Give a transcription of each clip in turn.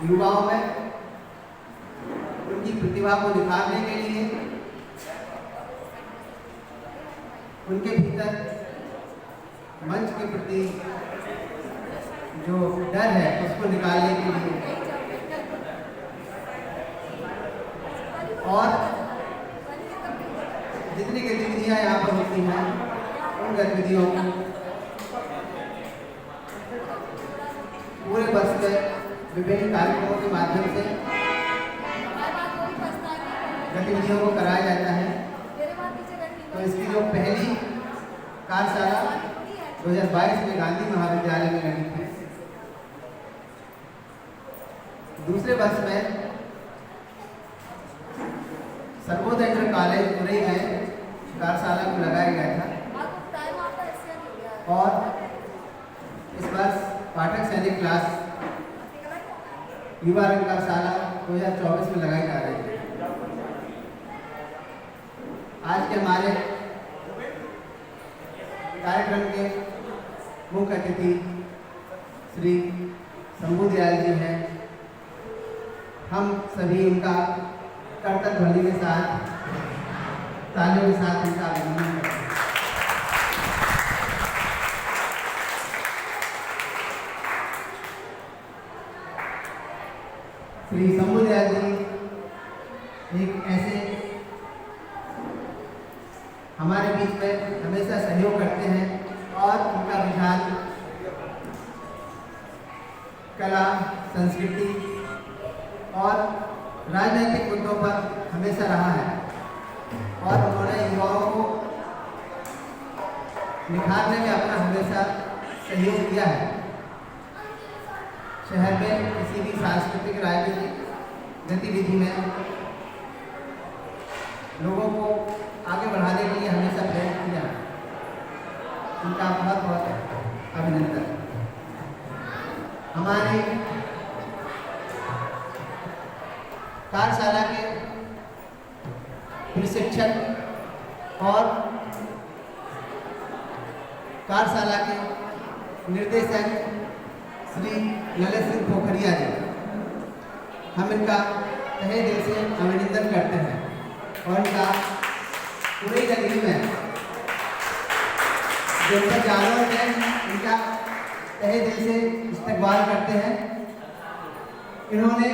युवाओं में उनकी प्रतिभा को निखारने के लिए, उनके भीतर मंच के प्रति जो डर है उसको निकालने के लिए और जितनी गतिविधियाँ यहाँ पर होती हैं उन गतिविधियों को पूरे वर्ष में विभिन्न कार्यक्रमों के माध्यम से गतिविधियों को कराया जाता है। तो इसकी जो पहली कार्यशाला 2022 में गांधी महाविद्यालय में लगी थी, दूसरे वर्ष में सर्वोदय इंटर कॉलेज पुणे में कार्यशाला को लगाया गया था और इस वर्ष पाठक सैनिक क्लास युवा रंग कार्यशाला 2024 में लगाई जा रही है। आज के हमारे कार्यक्रम के मुख्य अतिथि श्री शंभू दयाल जी हैं। हम सभी उनका करतल ध्वनि के साथ, तालियों के साथ उनका अभिनंदन करते हैं। श्री शंभू दयाल जी एक ऐसे हमारे बीच में हमेशा सहयोग करते हैं और उनका रुझान कला, संस्कृति और राजनीतिक मुद्दों पर हमेशा रहा है और उन्होंने युवाओं को निखारने में अपना हमेशा सहयोग किया है। शहर में किसी भी सांस्कृतिक राजनीतिक गतिविधि में लोगों को आगे बढ़ाने के लिए हमेशा प्रयत्न किया। उनका बहुत बहुत अभिनंदन। हमारे कार्यशाला के प्रशिक्षक और कार्यशाला के निर्देशक श्री ललित सिंह पोखरिया जी, हम इनका तहे दिल से अभिनंदन करते हैं और इनका पूरी नगरी में जो जानवर हैं इनका तहे दिल से इस्तकबाल करते हैं। इन्होंने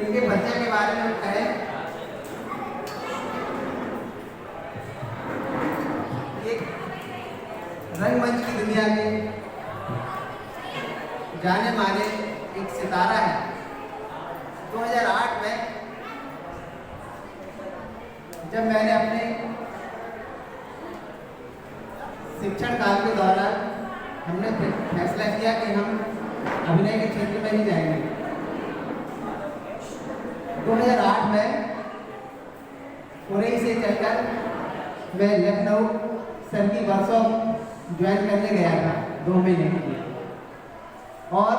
इनके बच्चे के बारे में कहे, एक रंगमंच की दुनिया के जाने माने एक सितारा है। 2008 में जब मैंने अपने शिक्षण काल के दौरान हमने फैसला किया कि हम अभिनय के क्षेत्र में ही जाएंगे। 2008 में पुणे से चलकर मैं लखनऊ सर की वर्कशॉप ज्वाइन करने गया था 2 महीने के लिए और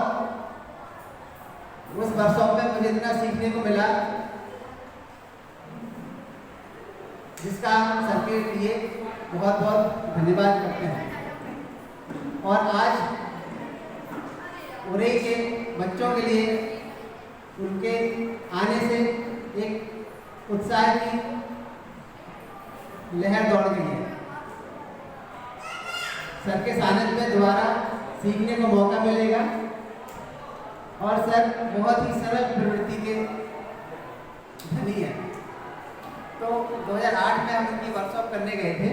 उस वर्कशॉप में मुझे इतना सीखने को मिला जिसका सर के लिए बहुत बहुत धन्यवाद करते हैं। और आज पुणे के बच्चों के लिए उनके आने से एक उत्साह की लहर दौड़ गई है। सर के सानिध्य में दोबारा सीखने को मौका मिलेगा और सर बहुत ही सरल प्रवृत्ति के धनी है। तो 2008 में हम उनकी वर्कशॉप करने गए थे।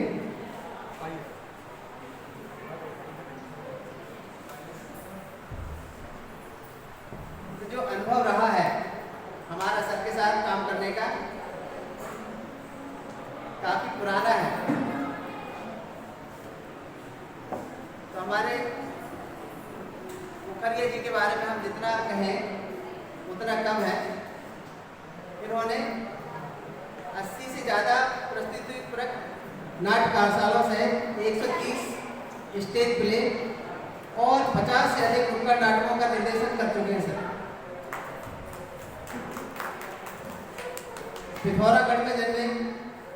तो जो अनुभव रहा है हमारा सर के साथ काम करने का काफी पुराना है। तो हमारे पोखरिया जी के बारे में हम जितना कहें उतना कम है। इन्होंने 80 से ज़्यादा प्रस्तुतिपरक नाट्य कार्यशालाओं से 130 स्टेज प्ले और 50 से अधिक नुक्कड़ नाटकों का निर्देशन कर चुके हैं सर। पिथौरागढ़ में जन्मे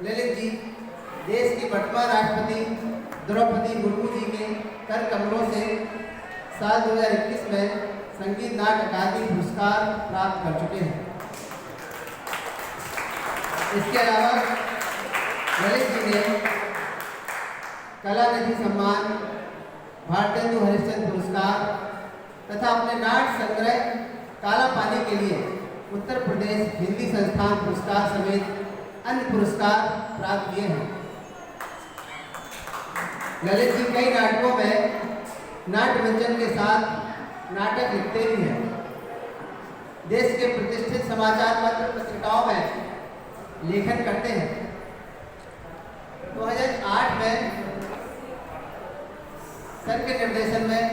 ललित जी देश की वर्तमान राष्ट्रपति द्रौपदी मुर्मू जी के कर कमलों से साल 2021 में संगीत नाट्य अकादमी पुरस्कार प्राप्त कर चुके हैं। इसके अलावा ललित जी ने कलानिधि सम्मान, भारतेंदु हरिश्चंद्र पुरस्कार तथा अपने नाट्य संग्रह काला पानी के लिए उत्तर प्रदेश हिंदी संस्थान पुरस्कार समेत अन्य पुरस्कार प्राप्त किए हैं। ललित जी कई नाटकों में नाट्य मंचन के साथ नाटक लिखते भी हैं। देश के प्रतिष्ठित समाचार पत्र पत्रिकाओं में लेखन करते हैं। 2008 में सर के निर्देशन में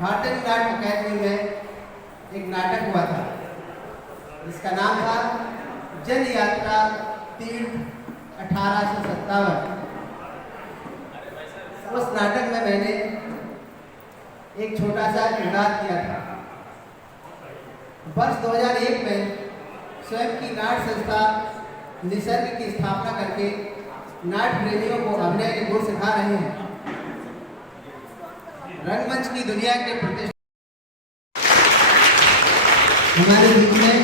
भारतीय नाट्य अकादमी में एक नाटक हुआ था जिसका नाम था जन यात्रा तीर्थ 1857। उस नाटक में मैंने एक छोटा सा किरदार किया था। वर्ष 2001 में स्वयं की नाट्य संस्था निसर्ग की स्थापना करके नाट्य प्रेमियों को अभिनय के गुण सिखा रहे हैं। रंगमंच की दुनिया के प्रतिष्ठित हमारे बीच में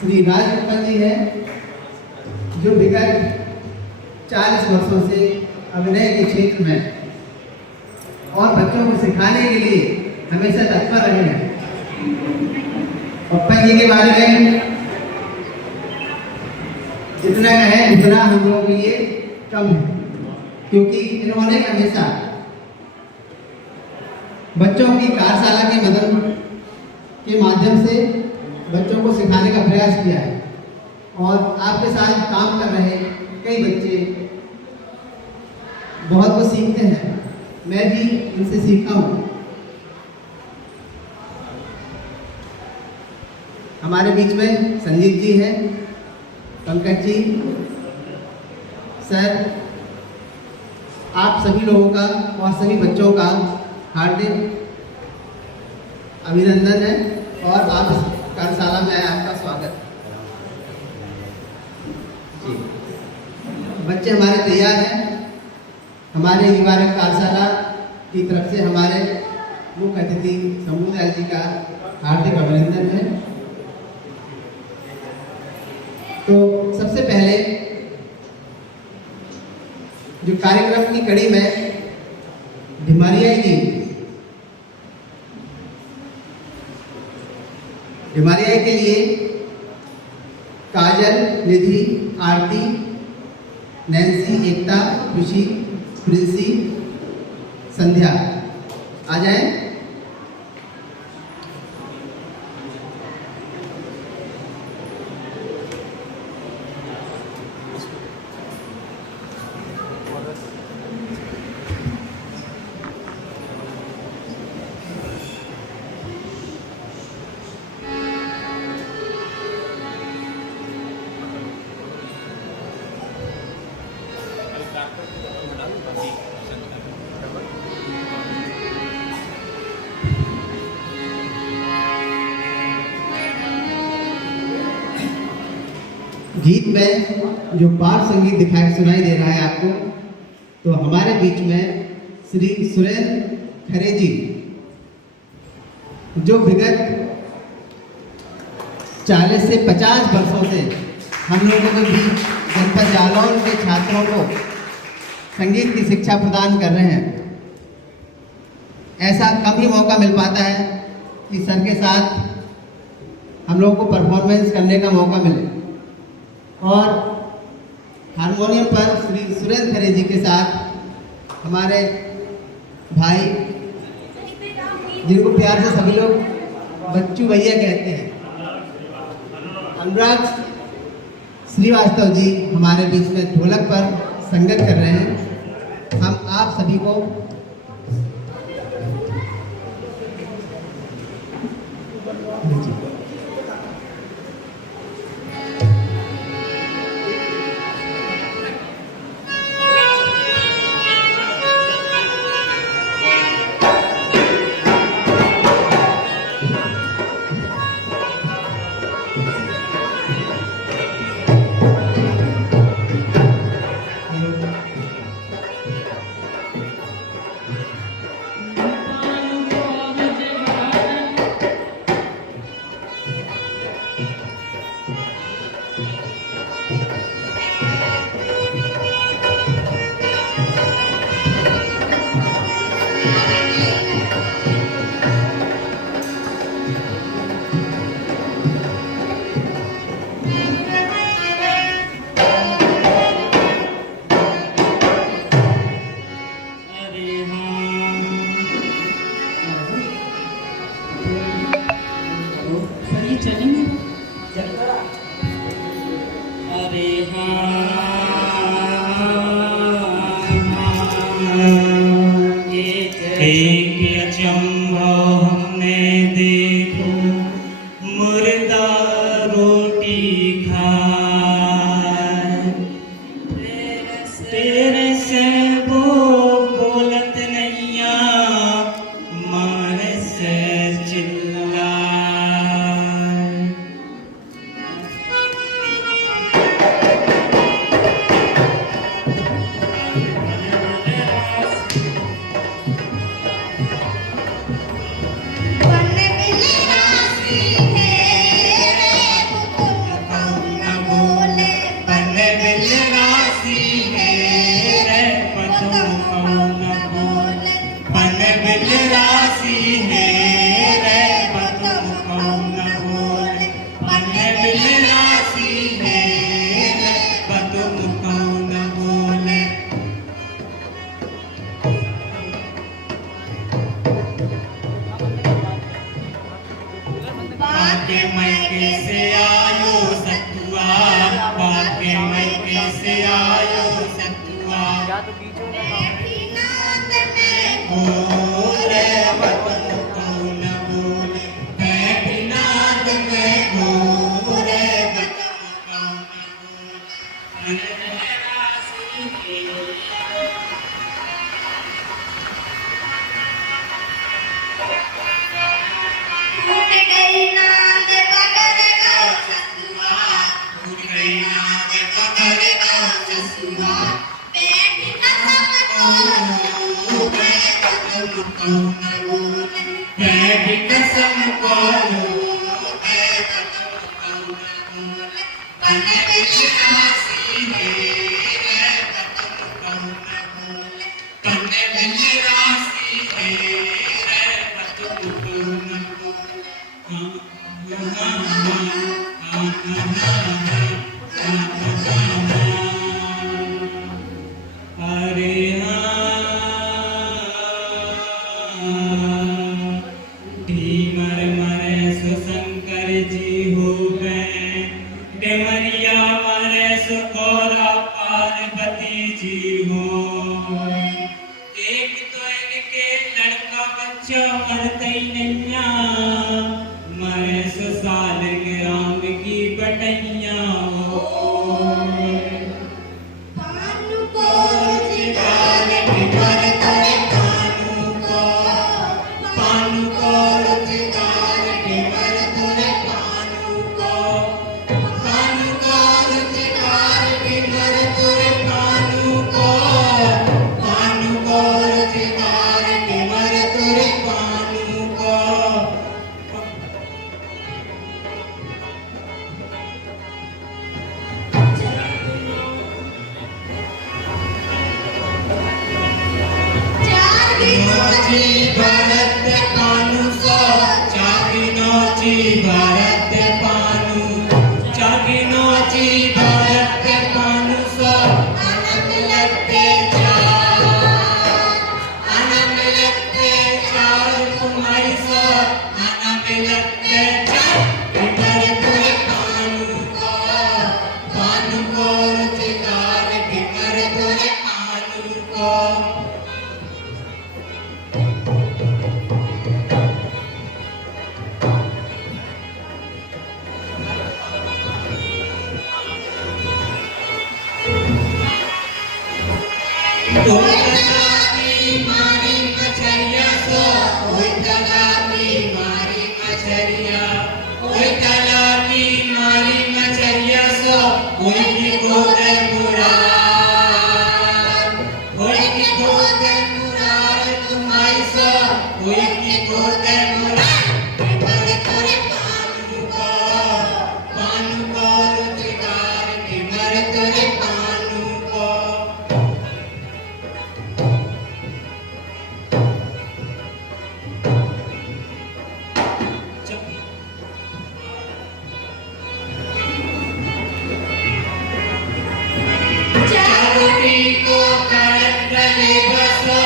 श्री राजगोपाल जी हैं, जो विगत 40 वर्षों से अभिनय के क्षेत्र में और बच्चों को सिखाने के लिए हमेशा तत्पर रहे हैं। पप्पा जी के बारे में जितना है उतना हम लोगों के लिए कम है, क्योंकि इन्होंने हमेशा बच्चों की कार्यशाला के मदद के माध्यम से बच्चों को सिखाने का प्रयास किया है और आपके साथ काम कर रहे कई बच्चे बहुत कुछ सीखते हैं। मैं भी इनसे सीखा हूँ। हमारे बीच में संजीत जी हैं, पंकज जी, सर, आप सभी लोगों का और सभी बच्चों का हार्दिक अभिनंदन है और आप इस कार्यशाला में आए, आपका स्वागत। जी, बच्चे हमारे तैयार हैं। हमारे निवारक कार्यशाला की तरफ से हमारे मुख्य अतिथि समुदाय जी का हार्दिक अभिनंदन है। तो सबसे पहले जो कार्यक्रम की कड़ी में ढिमारिया गीत, ढिमारिया के लिए काजल, निधि, आरती, नैन्सी, एकता, खुशी, प्रिंसी, संध्या आ जाएं। गीत में जो पाठ संगीत सुनाई दे रहा है आपको, तो हमारे बीच में श्री सुरेंद्र खरे जी, जो विगत 40 से 50 वर्षों से हम लोगों के बीच जनपद जालौन के छात्रों को संगीत की शिक्षा प्रदान कर रहे हैं। ऐसा कम ही मौका मिल पाता है कि सर के साथ हम लोगों को परफॉर्मेंस करने का मौका मिले। और हारमोनियम पर श्री सुरेंद्र खरे जी के साथ हमारे भाई, जिनको प्यार से सभी लोग बच्चू भैया कहते हैं, अनुराग श्रीवास्तव जी हमारे बीच में ढोलक पर संगत कर रहे हैं। हम आप सभी को सही चलेंगे। अरे हाँ एक अचंभा हमने देखो मुर्दा रोटी खाए तेरे से वो बोलत नैया मारे से चिल्लाए। बाके मैके से आयो सतुआ, बाके मैके से आयो सतुआ, बोले बतन कौन बोले, बैठी नाद में बोले बतन कौन बोले। बैठी कसम बोलो बने बिलरासी है बने बिलरासी है अरे ढीमर मरे सुशंकर जी हो गए, डेमरिया मरे सुकौरा पार्वती जी हो। एक तो इनके लड़का बच्चा मरते नैया, मरे सुसालिक राम की बटैया हो। भारत पानु सो चागिनोची भारत पानु चागिनोची भारत पानु सो आनंद लगते चार तुम्हारी सो आनंद लगते चार इधर तुझ पानु को रुचिकार इधर तुझ पानु को। मारी मछरिया सो तालाबी मारी मछरिया मारी मछरिया सो की गोदे मुराद की गोदे मुराद तुम्हारी सो की गोदे मुराद बड़े तोरे पानु को रुचिकार की मरे तोरे पानु को। चारोटी को करत गले बसो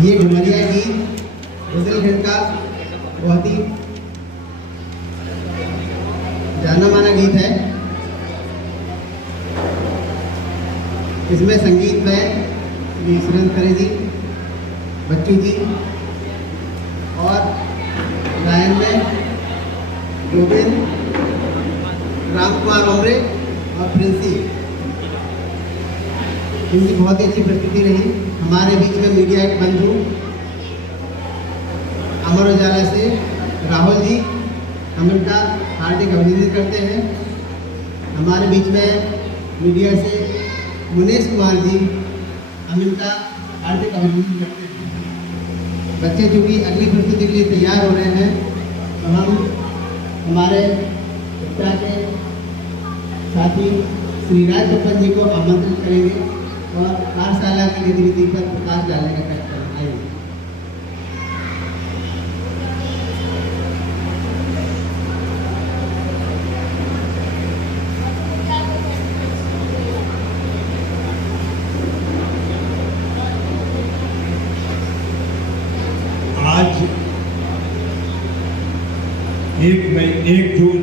ये डुमरिया गीत बुंदेलखंड का बहुत ही जाना माना गीत है। इसमें संगीत में श्री सुरेंद्र खरे जी, बच्चू जी और गायन में गोविंद, राम कुमार ओमरे और प्रिंसी, इनकी बहुत ही अच्छी प्रस्तुति रही। हमारे बीच में मीडिया के बंधु अमर उजाला से राहुल जी, हम इनका हार्दिक अभिनंदन करते हैं। हमारे बीच में मीडिया से मुनेश कुमार जी, हम इनका हार्दिक अभिनंदन करते हैं। बच्चे चूँकि अगली प्रस्तुति के लिए तैयार हो रहे हैं, तो हम हमारे पिता के साथी श्री राज बप्पन जी को आमंत्रित करेंगे और कार्यशाला की गतिविधि पर प्रकाश डालने का कार्यक्रम आएंगे। आज 1 जून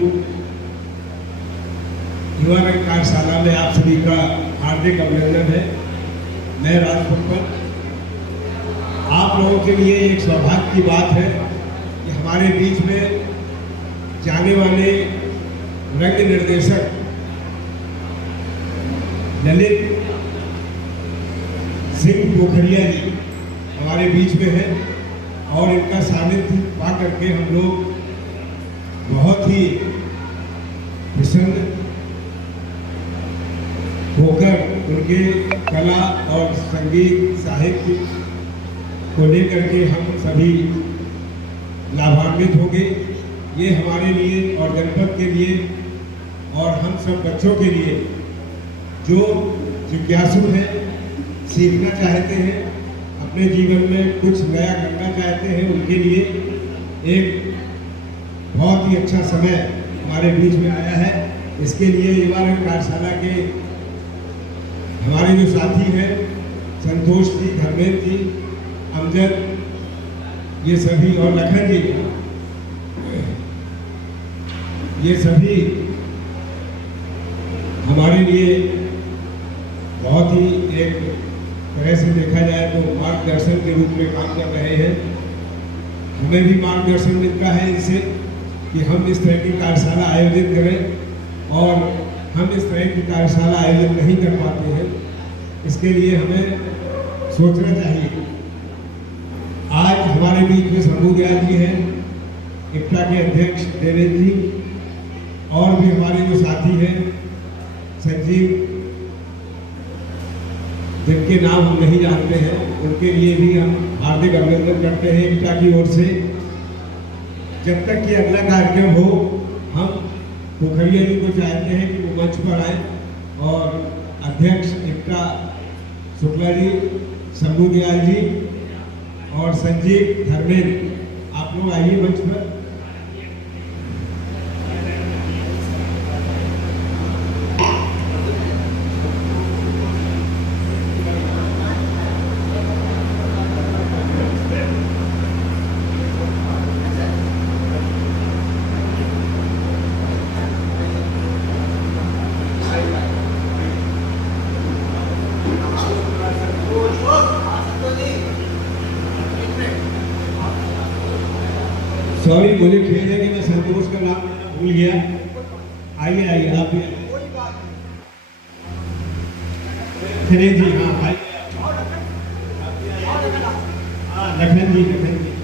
युवा रंग कार्यशाला में आप सभी का हार्दिक अभिनंदन है। मैं राज बप्पन, आप लोगों के लिए एक सौभाग्य की बात है कि हमारे बीच में जाने वाले रंग निर्देशक ललित सिंह पोखरिया जी हमारे बीच में हैं और इनका सानिध्य पा करके हम लोग बहुत ही प्रसन्न होकर उनके कला और संगीत साहित्य को लेकर के हम सभी लाभान्वित होंगे। ये हमारे लिए और जनपद के लिए और हम सब बच्चों के लिए जो जिज्ञासु हैं, सीखना चाहते हैं, अपने जीवन में कुछ नया करना चाहते हैं, उनके लिए एक बहुत ही अच्छा समय हमारे बीच में आया है। इसके लिए युवा रंग कार्यशाला के हमारे जो साथी हैं, संतोष जी, धर्मेंद्र जी, अमजद, ये सभी और लखन जी, ये सभी हमारे लिए बहुत ही एक तरह से देखा जाए तो मार्गदर्शन के रूप में काम कर रहे हैं। हमें भी मार्गदर्शन मिलता है इनसे कि हम इस तरह की कार्यशाला आयोजित करें और हम इस तरह की कार्यशाला आयोजित नहीं कर पाते हैं। इसके लिए हमें सोचना चाहिए। आज हमारे बीच में शंभू दयाल जी हैं, इफ्ता के अध्यक्ष देवेंद्र जी, और भी हमारे जो साथी हैं संजीव, जिनके नाम हम नहीं जानते हैं, उनके लिए भी हम हार्दिक अभिनंदन करते हैं इफ्ता की ओर से। जब तक कि अगला कार्यक्रम हो, हम पोखरिया जी को चाहते हैं कि वो मंच पर आए और अध्यक्ष इफ्ता शुक्ला जी, शंभू दयाल जी और संजीव धर्मेंद्र, आप लोग आइए मंच पर। सॉरी, मुझे खेद है कि मैं संतोष का नाम लेना भूल गया। आइए आइए, आप भी खरे जी। हाँ भाई, हाँ लखन जी, लखन जी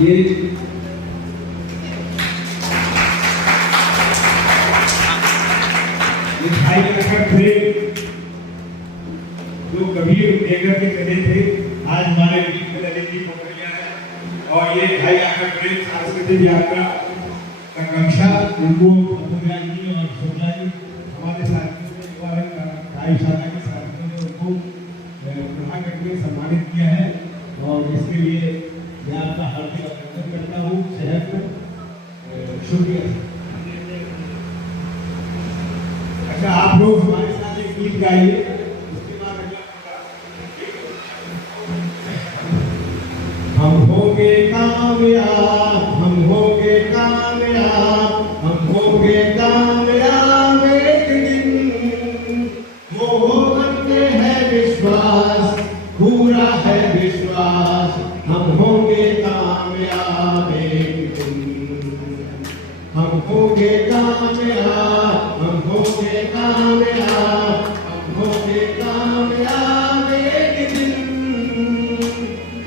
ये भाई लखन थे जो कबीर नेगर के चले थे, आज हमारे बीच में ललित जी पोखरिया है। और ये भाई आकर प्रेम सांस्कृतिक यात्रा आकांक्षा, उनको पोखरिया जी और शुक्ला जी हमारे साथियों ने कार्यशाला के साथियों ने उनको बढ़ा करके सम्मानित किया है, और इसके लिए मैं आपका हार्दिक अभिनंदन करता हूँ। सेहत शुक्रिया। अच्छा, आप लोग हमारे साथ एक गीत गाइए, उसके बाद हम होंगे कामयाब, हम होंगे कामयाब, हम होंगे कामयाब एक दिन। वो बनते हैं विश्वास, पूरा है विश्वास, हम होंगे कामयाब एक दिन। हम होंगे कामयाब, हम होंगे कामयाब, हम होंगे कामयाब एक दिन।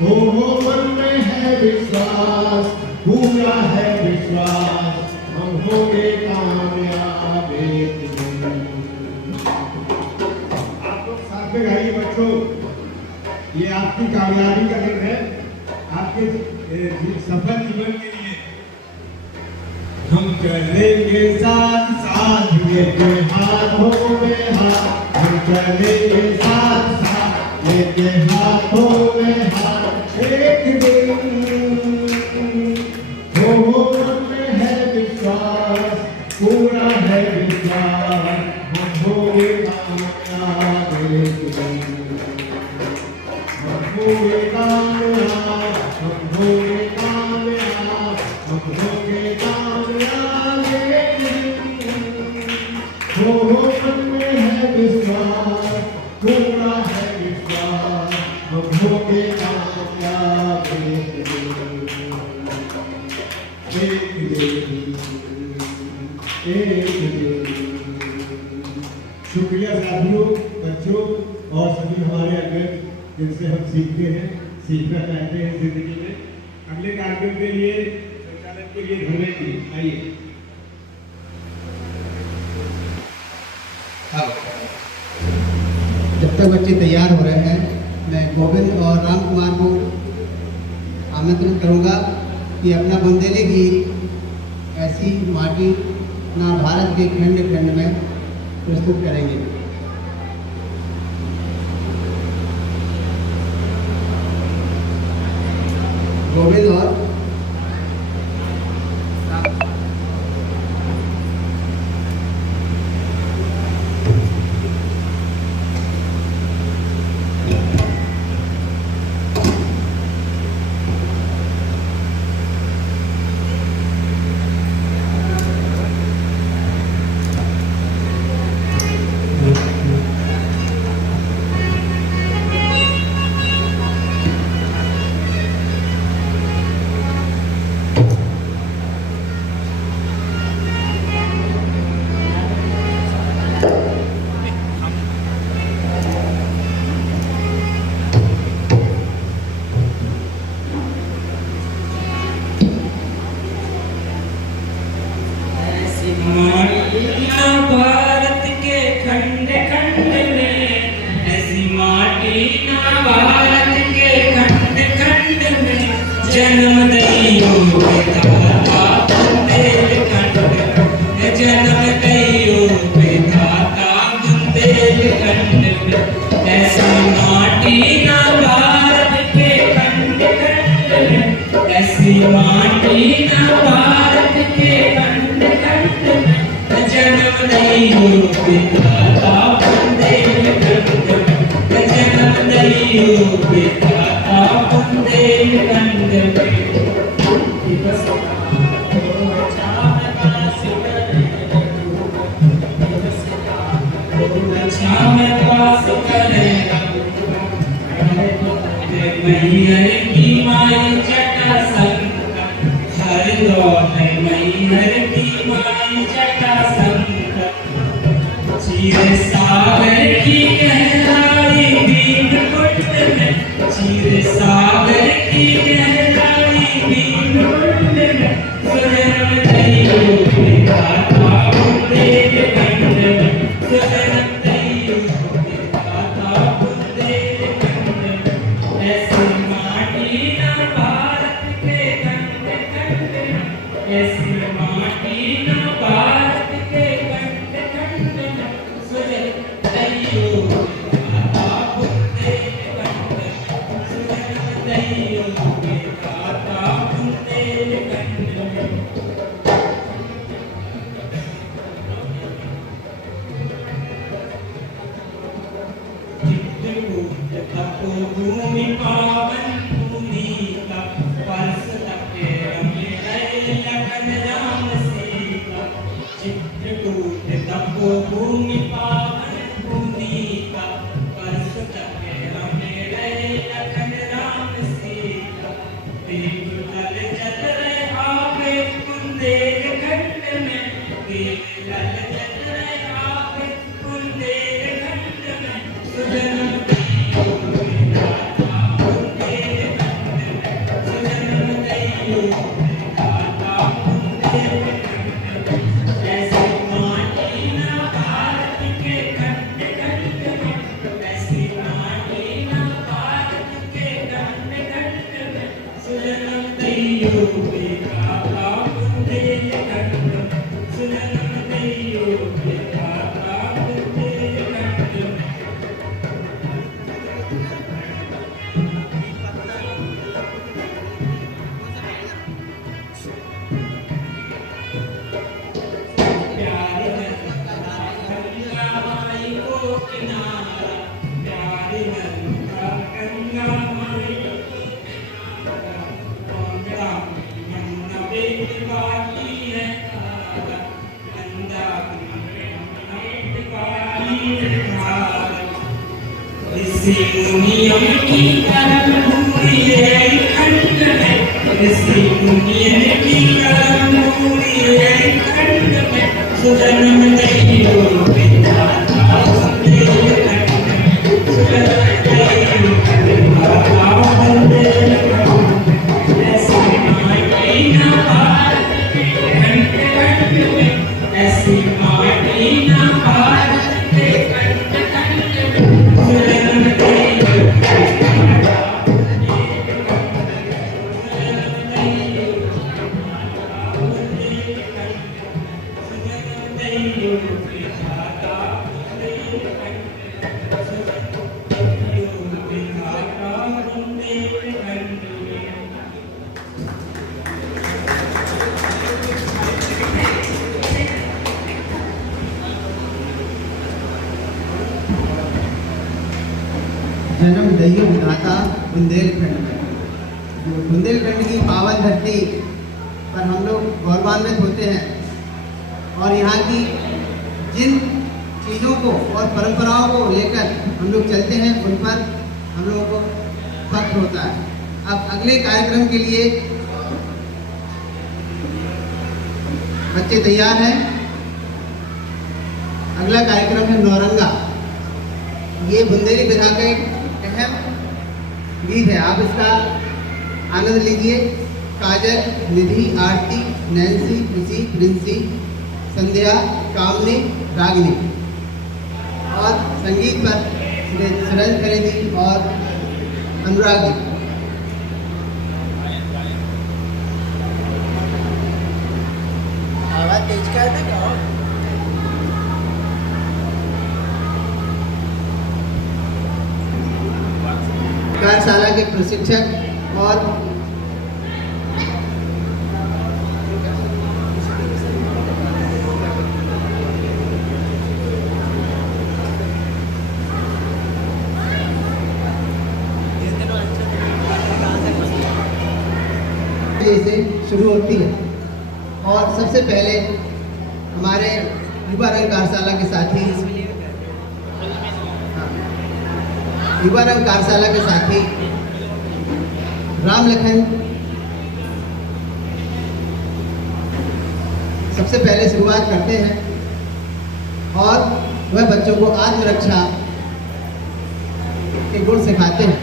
वो मन में है विश्वास, पूरा है विश्वास, हम होंगे कामयाब एक दिन। आप लोग साथ में गाइए बच्चों, ये आपकी कामयाबी का दिन है, आपके सफल जीवन के लिए। हम चलेंगे साथ साथ लेके हाथों में हाथ, हम चलेंगे साथ साथ लेके हाथों में हाथ एक दिन। वो मन में है विश्वास, पूरा है विश्वास, हम होंगे कामयाब एक दिन। हम होंगे कामयाब, हम होंगे कामयाब, हम होंगे कामयाब एक दिन। वो मन में है विश्वास, पूरा है विश्वास, हम होंगे कामयाब एक दिन। एक दिन, एक दिन। शुक्रिया साथियों, बच्चों और सभी हमारे अग्रज जिनसे हम सीखते हैं, सीखना चाहते हैं जिंदगी में। अगले कार्यक्रम के लिए संचालन के लिए धन्यवाद जी, आइए। जब तक बच्चे तैयार हो रहे हैं, मैं गोविंद और राम कुमार को आमंत्रित करूंगा कि अपना बुंदेली गीत ऐसी माटी ना भारत के खंड खंड में प्रस्तुत करेंगे। गोविंद और भारत के खंड खंड में ऐसी माटी ना भारत के खंड खंड में जन्म दइयो विधाता बुंदेलखंड में जन्म दइयो विधाता बुंदेलखंड में ऐसी माटी ना भारत के खंड खंड में ऐसी माटी ना भारत के खंड खंड में जन्म दइयो विधाता बुंदेलखंड में जन्म दइयो विधाता बुंदेलखंड में दिवस मैहर की माई जटा संग हर दो है मैहर की माई जटा संग चीर सागर की गहराई बीन कुंड में चीर सागर की गहराई बीन कुंड में सुजन्म दइयो विधाता बुंदेलखंड में सुजन्म दइयो विधाता बुंदेलखंड में ऐसी माटी ना भारत के खंड खंड में ऐसी माटी ना भारत के खंड खंड में सुजन्म दइयो विधाता बुंदेलखंड में सुजन्म दइयो विधाता बुंदेलखंड में चित्रकूट तपोभूमि पावन भूमि का परस तपे रमे रहे लखन राम सीता चित्रकूट तपोभूमि पावन भूमि का परस तपे रमे रहे लखन राम सीता देव लल जल रहे आवे बुंदेलखंड में देव लल जल रहे आवे बुंदेलखंड में सुजन्म दइयो विधाता बुंदेलखंड में सुजन्म दइयो विधाता बुंदेलखंड में ऐसी माटी ना भारत के खंड खंड में ऐसी माटी ना भारत के खंड खंड में सुजन्म दइयो विधाता बुंदेलखंड में सुजन्म दइयो विधाता बुंदेलखंड में प्यारी गंगा माई को किनारा प्यारी गंगा माई गंगा यमुना बेट बाकी है धारा गंगा यमुना बेट बाकी है धारा ऋषि मुनियों की कर्म भूमि है खंड में ऋषि मुनियों की कर्म भूमि है खंड में सुजन्म दइयो विधाता बुंदेलखंड में सुजन्म दइयो विधाता बुंदेलखंड में ऐसी माटी ना भारत के खंड खंड में ऐसी माटी ना भारत के खंड खंड में सुजन्म दइयो विधाता जन्म दइयो विधाता बुंदेलखंड में। जो बुंदेलखंड की पावन धरती पर हम लोग गौरवान्वित होते हैं और यहाँ की जिन चीज़ों को और परंपराओं को लेकर हम लोग चलते हैं उन पर हम लोगों को फख्र होता है। अब अगले कार्यक्रम के लिए बच्चे तैयार हैं। अगला कार्यक्रम है नौरंगा। ये बुंदेली विधा का एक अहम गीत है, आप इसका आनंद लीजिए। काजल, निधि, आरती, नैन्सी, खुशी, प्रिंसी संध्या, कामनी, रागनी। और संगीत पर श्री सुरेंद्र खरेदी और अनुराग जी। आवाज तेज कर दे क्या? कार्यशाला के प्रशिक्षक और से शुरू होती है। और सबसे पहले हमारे युवा रंग कार्यशाला के साथी युवा रंग कार्यशाला के साथी राम लखन सबसे पहले शुरुआत करते हैं और वह बच्चों को आत्मरक्षा के गुण सिखाते हैं।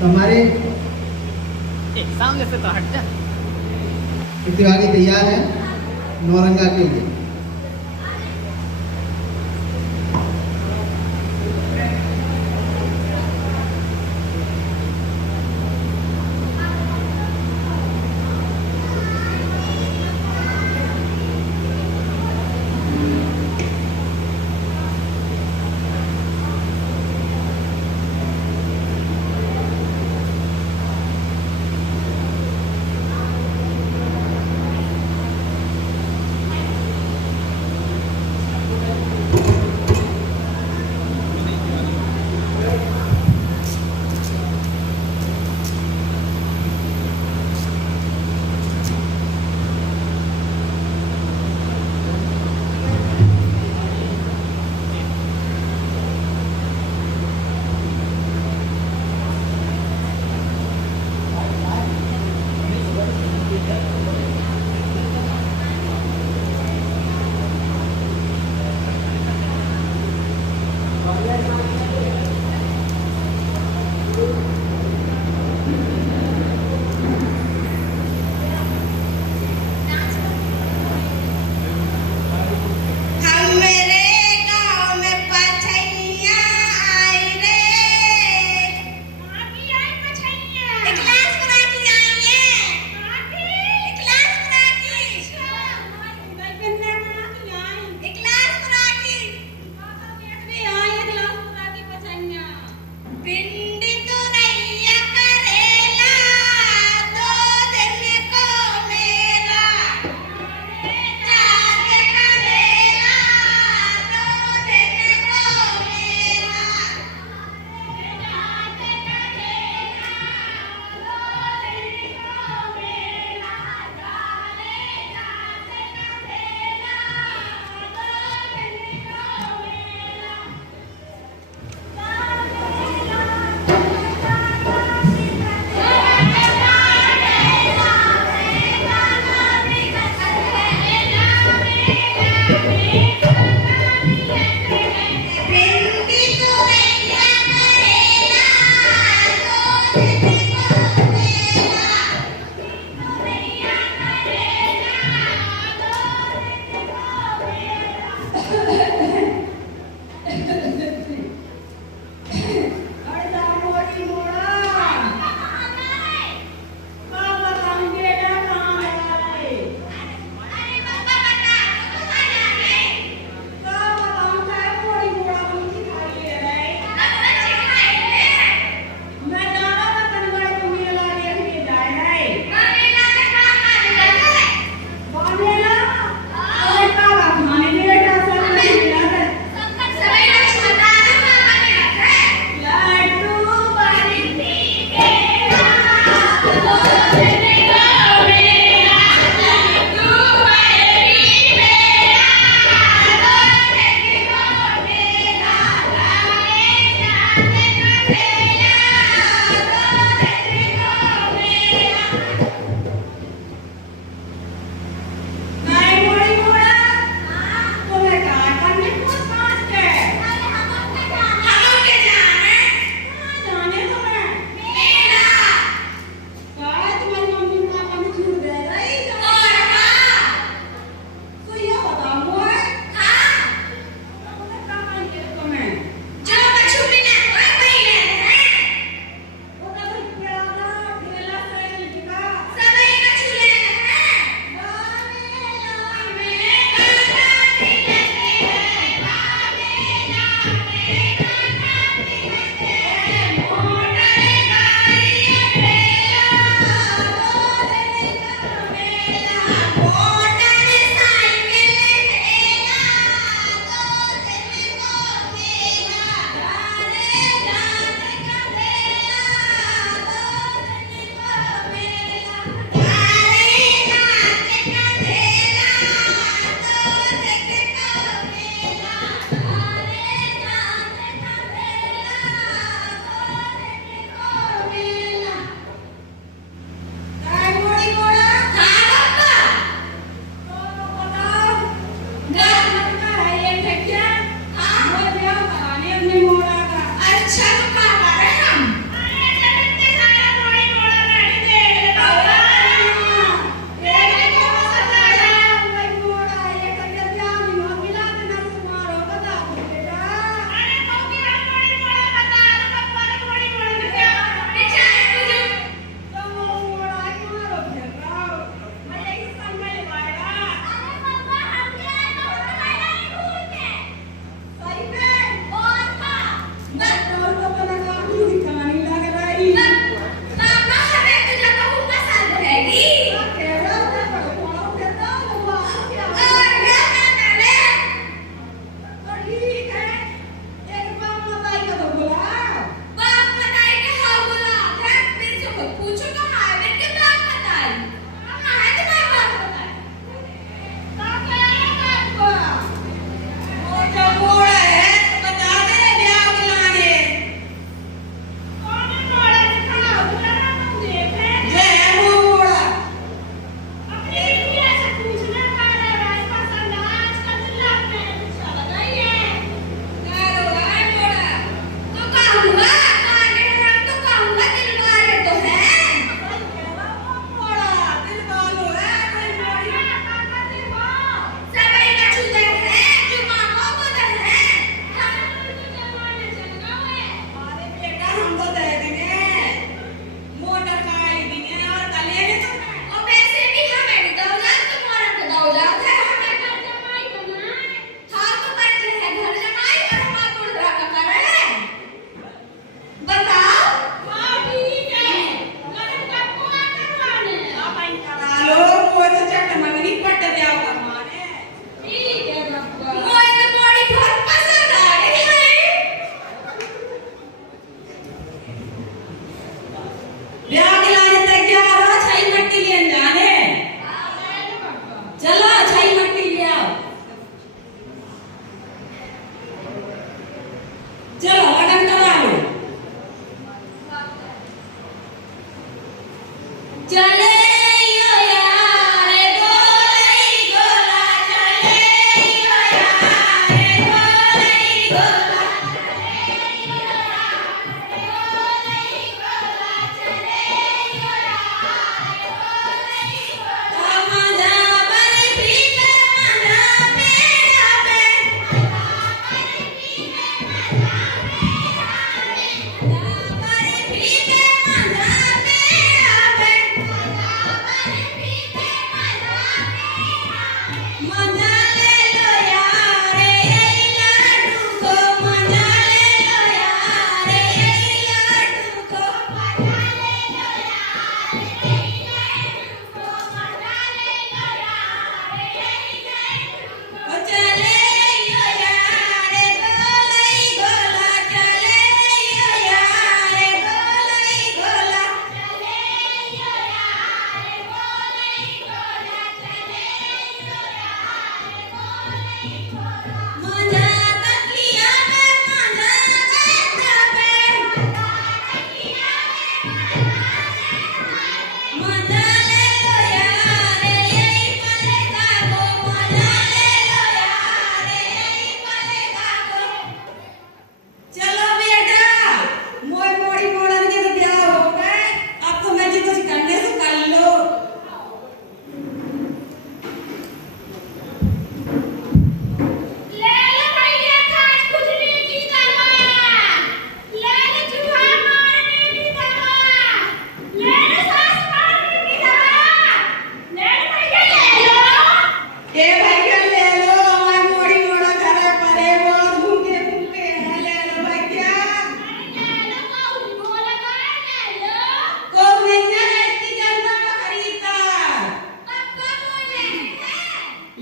तो हमारे सामने से तो हट जा। प्रतिभागी तैयार है नौरंगा के लिए।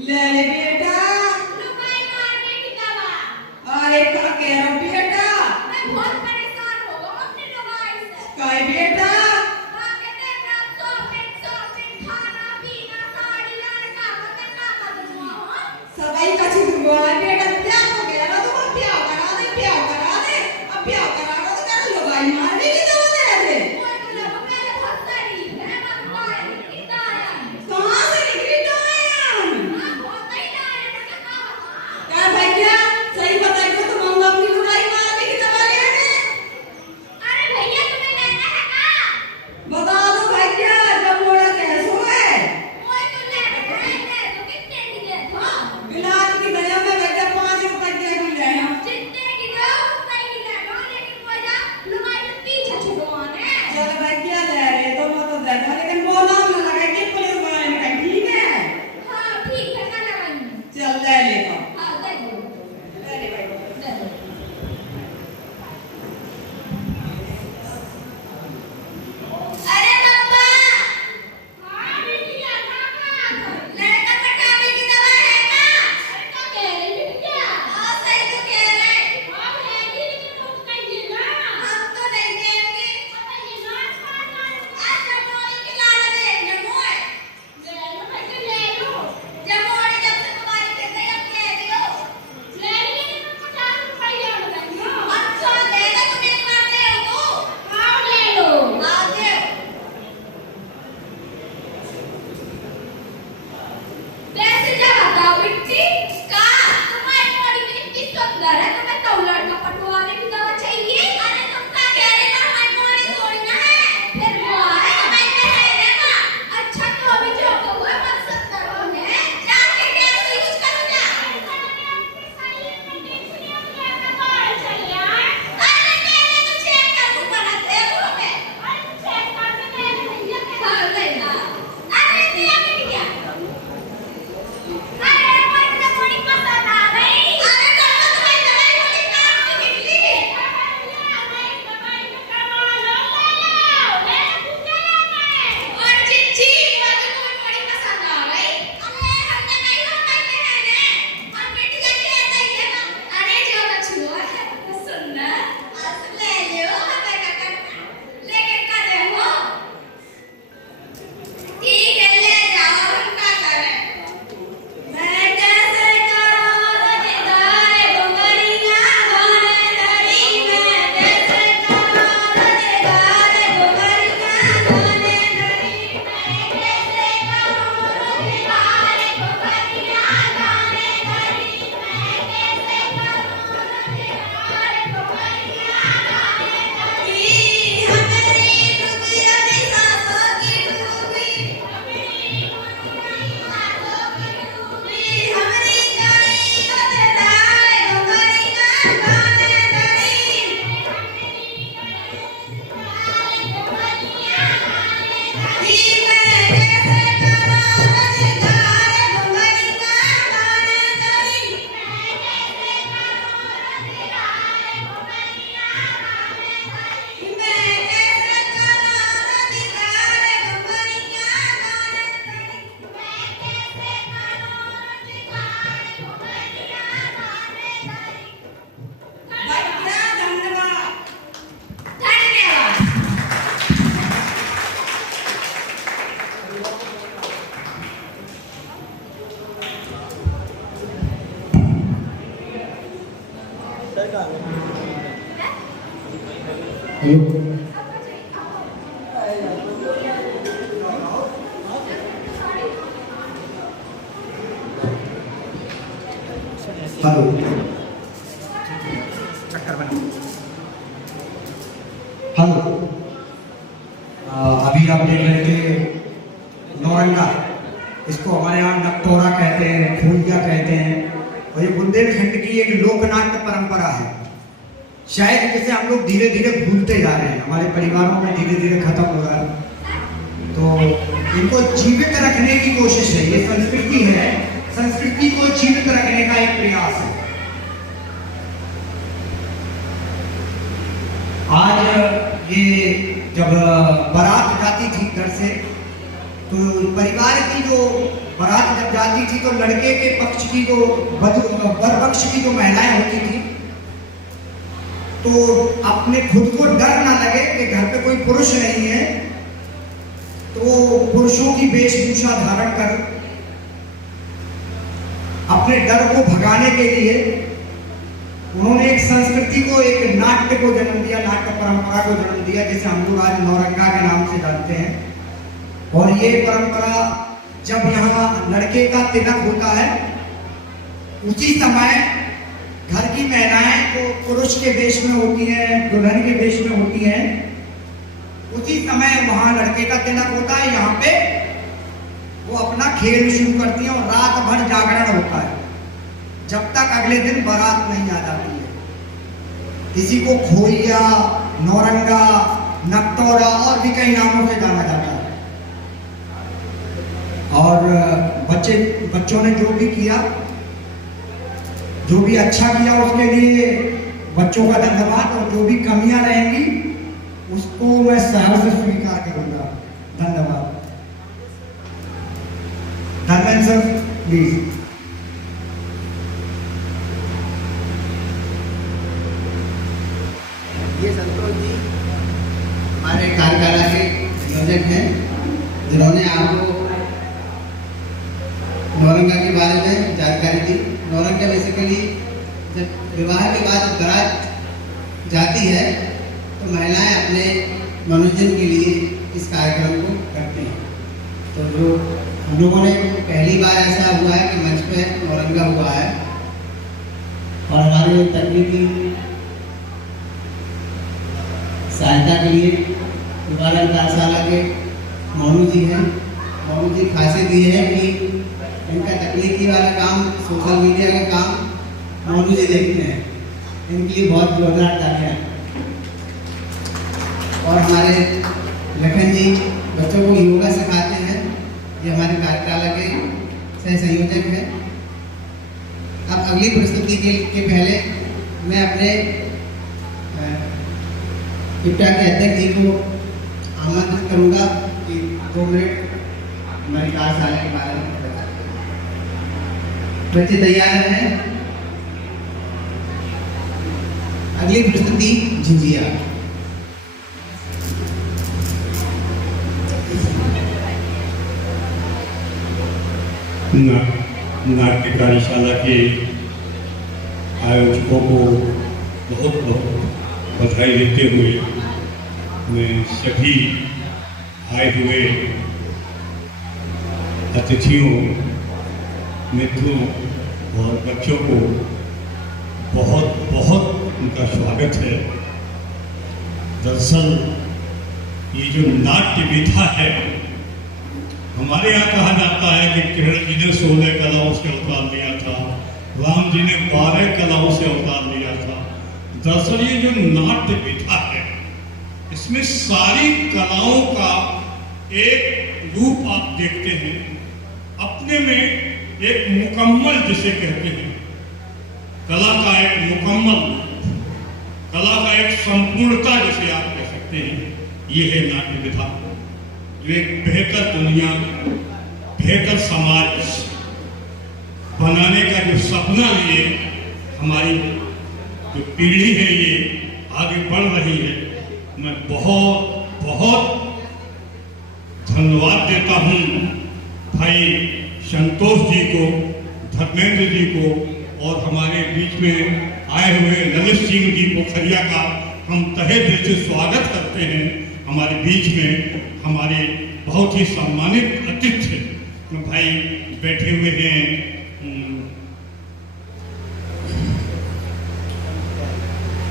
ले ले बेटा। लुगाई मारने की दवा। अरे क्या कह रहा हूँ बेटा? मैं बहुत परेशान हो गया अपनी लुगाई से। काय बेटा? हाँ कहते हैं रात शॉपिंग खाना पीना साड़ी लड़का को मैं क्या करूँगा हाँ? सबाई का छिद्र है बेटा। क्या हो गया ना? तुम अब ब्याह करा दे, ब्याह करा दे। अब ब्याह करा दो तो क्या लुगाई मारने की दवा दे दे। वो बोले वो पहले बहुत सारी है मत मार कितना आया है? कहाँ से निकली तो आया? हाँ बहुत ही आया है मुझे क्या बता? क्या भाई क्या? सही बताइए तो तुम अपनी लुगाई मारने की दवा ले आए। अरे भैया तुम्हें लेना है क्या? बता दो भाई क्या? जब मोड़ा कैसे है? वो तो लेना है तो कितने की ले दो? इलाज की दया में बेटा 5 रुपए के भी ले आया। जितने की दो उतने की ले लो लेकिन वो जा लुगाई से पीछे छुड़वाने। चल भाई क्या ले रहे तो मैं तो दे दूं लेकिन वो नाम न लगा के पुलिस वाले ने कहा ठीक है। हाँ ठीक है ना लगाई। चल ले ले तो। हाँ दे दो ले ले भाई। दे दो। अरे पापा हाँ बिटिया लड़का पटाने की दवा है ना? अरे क्या कह रही बिटिया? हाँ सही तो कह रहे। हाँ हैगी लेकिन तुम कहिए ना। हम तो नहीं देंगे। बताइए ना आज जमोरी खिलाना दे जमोर। ले लो बेटे ले लो। जमोरी जब से तुम्हारी फिर से अब ले लियो। ले लिए लेकिन 50 रुपया बताइए। अच्छा ले लो तुम एक बार दे दो। हाँ ले लो। हाँ दे। वैसे क्या बताओ बिट्टी का तुम्हारी बॉडी में इतनी सुंदर है तुम्हें तो लड़का पटवाने की दवा चाहिए। अरे तुम क्या कह रहे हो हमारी बॉडी थोड़ी ना है फिर वो है हमारे है ना। अच्छा तो अभी जो हुआ मत सुंदर हो है जाके टेस्ट यूज करो जा। अरे मैंने तो चेक कर दूं बना देखो मैं। अरे चेक करके देख भैया हाँ लेना। अरे दिया क्या? अरे मुझे बड़ी पसंद आ गई। अरे चलो तुम्हें दवाई बड़ी काम की निकली। अरे दवाई तो करवा लो ले लो पूछे लो मैं। और चिच्ची मुझे तो बड़ी पसंद आ गई। अरे हमने नहीं हो पाते हैं ना और बेटी जाके ऐसा ही है ना। अरे जो बच्चों है तो सुनना आज ले लो हमें क्या करना लेकिन करे हो ठीक है ले जाओ हम क्या करें। मैं कैसे करूं रजदार घुंघरिया गाने धरी। मैं कैसे करूं रजदार घुंघरिया गाने धरी। मैं कैसे करूं रजदार घुंघरिया गाने धरी। मैं कैसे करूं रजदार घुंघरिया गाने धरी। हमारी डूबिया दी सांसों की डूबी। हमारी गाड़ी रजदार घुंघरिया गाने धरी। मैं कैसे करूं रजदार घुंघरिया गाने धरी। मैं कैसे करूं रजदार घुंघरिया गाने धरी। मैं कैसे करूं रजदार घुंघरिया गाने धरी। मैं कैसे करूं रजदार घुंघरिया गाने धरी। भाई क्या धन्यवाद। धन्यवाद। हेलो हेलो हेलो अभी आप देख रहे थे नौरंगा, इसको हमारे यहाँ नकतोरा कहते हैं, फूलिया कहते हैं और ये बुंदेलखंड की एक लोकनाट्य परंपरा है। शायद जिसे हम लोग धीरे धीरे भूलते जा रहे हैं, हमारे परिवारों में धीरे धीरे खत्म हो रहा है। तो इनको जीवित रखने की कोशिश है, ये संस्कृति है, संस्कृति को जीवित रखने का एक प्रयास है। आज ये जब बारात जाती थी घर से तो परिवार की जो बारात जब जाती थी तो लड़के के पक्ष की जो वर पक्ष की जो महिलाएं होती थी तो अपने खुद को डर ना लगे कि घर पे कोई पुरुष नहीं है तो पुरुषों की वेशभूषा धारण कर अपने डर को भगाने के लिए उन्होंने एक संस्कृति को, एक नाट्य को जन्म दिया, नाट्य परंपरा को जन्म दिया जिसे हम लोग आज नौरंगा के नाम से जानते हैं। और ये परंपरा जब यहाँ लड़के का तिलक होता है उसी समय घर की महिलाएं तो पुरुष के वेश में होती हैं, दुल्हन के वेश में होती हैं, उसी समय वहां लड़के का तिलक होता है। यहाँ पे वो अपना खेल शुरू करती हैं और रात भर जागरण होता है जब तक अगले दिन बारात नहीं आ जाती है। किसी को खोइया, नौरंगा, नकतौरा और भी कई नामों से जाना जाता है। और बच्चों ने जो भी किया, जो भी अच्छा किया उसके लिए बच्चों का धन्यवाद, और जो भी कमियां रहेंगी उसको मैं सहर्ष स्वीकार करूंगा। धन्यवाद। Dharmendra sir please. ये संतोष जी हमारे कार्यशाला के नियोजक हैं जिन्होंने आपको नौरंगा के बारे में जानकारी दी। नौरंगा बेसिकली जब विवाह के बाद बारात जाती है तो महिलाएं अपने मनोरंजन के लिए इस कार्यक्रम को करते हैं। तो जो हम लोगों ने पहली बार ऐसा हुआ है कि मंच पे नौरंगा हुआ है, और हमारे तकनीकी सहायता के लिए विवाह कार्यशाला के मोनू जी हैं। मोनू जी खासियत ये है कि इनका तकनीकी वाला काम, सोशल मीडिया का काम मोनू जी देखते हैं। इनके लिए बहुत जोरदार तालियां। और हमारे लखन जी बच्चों को योगा सिखाते हैं, ये हमारे कार्यशाला के सह संयोजक हैं। अब अगली प्रस्तुति के पहले मैं अपने इप्टा के अध्यक्ष जी को आमंत्रित करूंगा कि 2 मिनट हमारी कार्यशाला के बारे में बताएं। बच्चे तैयार हैं? अगली प्रस्तुति झिझिया। नाट्य कार्यशाला के आयोजकों को बहुत बहुत बधाई देते हुए मैं सभी आए हुए अतिथियों, मित्रों और बच्चों को बहुत बहुत उनका स्वागत है। दरअसल ये जो नाट्य विधा है, हमारे यहाँ कहा जाता है कि कृष्ण जी ने 16 कलाओं से अवतार लिया था, राम जी ने 12 कलाओं से अवतार लिया था। दरअसल ये जो नाट्य विधा है, इसमें सारी कलाओं का एक रूप आप देखते हैं, अपने में एक मुकम्मल जिसे कहते हैं, कला का एक मुकम्मल, कला का एक संपूर्णता जिसे आप कह सकते हैं, ये है नाट्य विधा। जो एक बेहतर दुनिया, बेहतर समाज बनाने का जो सपना लिए हमारी जो पीढ़ी है ये आगे बढ़ रही है, मैं बहुत बहुत धन्यवाद देता हूँ भाई संतोष जी को, धर्मेंद्र जी को, और हमारे बीच में आए हुए ललित सिंह जी पोखरिया का हम तहे दिल से स्वागत करते हैं। हमारे बीच में हमारे बहुत ही सम्मानित अतिथि भाई बैठे हुए हैं।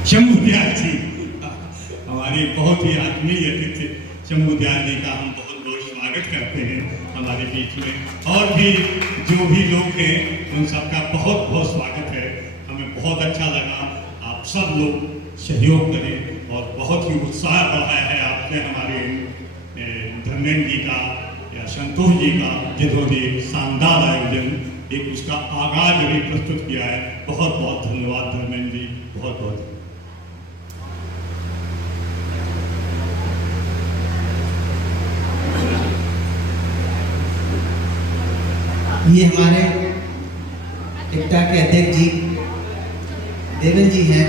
शंभू दयाल जी, हमारे बहुत ही आत्मीय अतिथि शंभू दयाल जी का हम बहुत बहुत स्वागत करते हैं हमारे बीच में। और भी जो भी लोग हैं उन सबका बहुत बहुत स्वागत है। हमें बहुत अच्छा लगा, आप सब लोग सहयोग करें, और बहुत ही उत्साह बढ़ाया है आपने हमारे धर्मेंद्र जी का या संतोष जी का, जिन्होंने शानदार आयोजन एक उसका आगाज अभी प्रस्तुत किया है। बहुत बहुत धन्यवाद धर्मेंद्र जी, बहुत बहुत। ये हमारे इफ्ता के अध्यक्ष जी देवेंद्र जी हैं।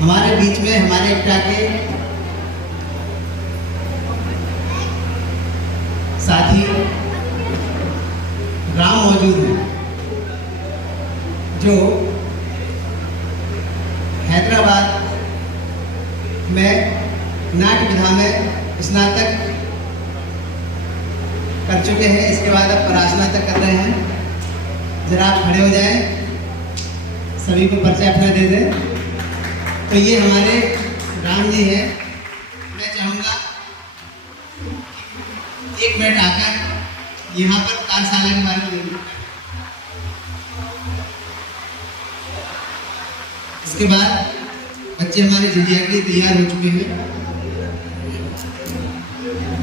हमारे बीच में हमारे इफ्ता के साथी राम मौजूद हैं, जो हैदराबाद में नाट्य विधा में स्नातक कर चुके हैं। इसके बाद अब परास्नातक कर रहे हैं। जरा आप खड़े हो जाएं, सभी को परिचय अपना दे दें। तो ये हमारे राम जी हैं। मैं चाहूँगा 1 मिनट आकर यहाँ पर कार्यशाला के बारे में बोलूँ। इसके बाद बच्चे हमारे झुंझुनू के लिए तैयार हो चुके हैं,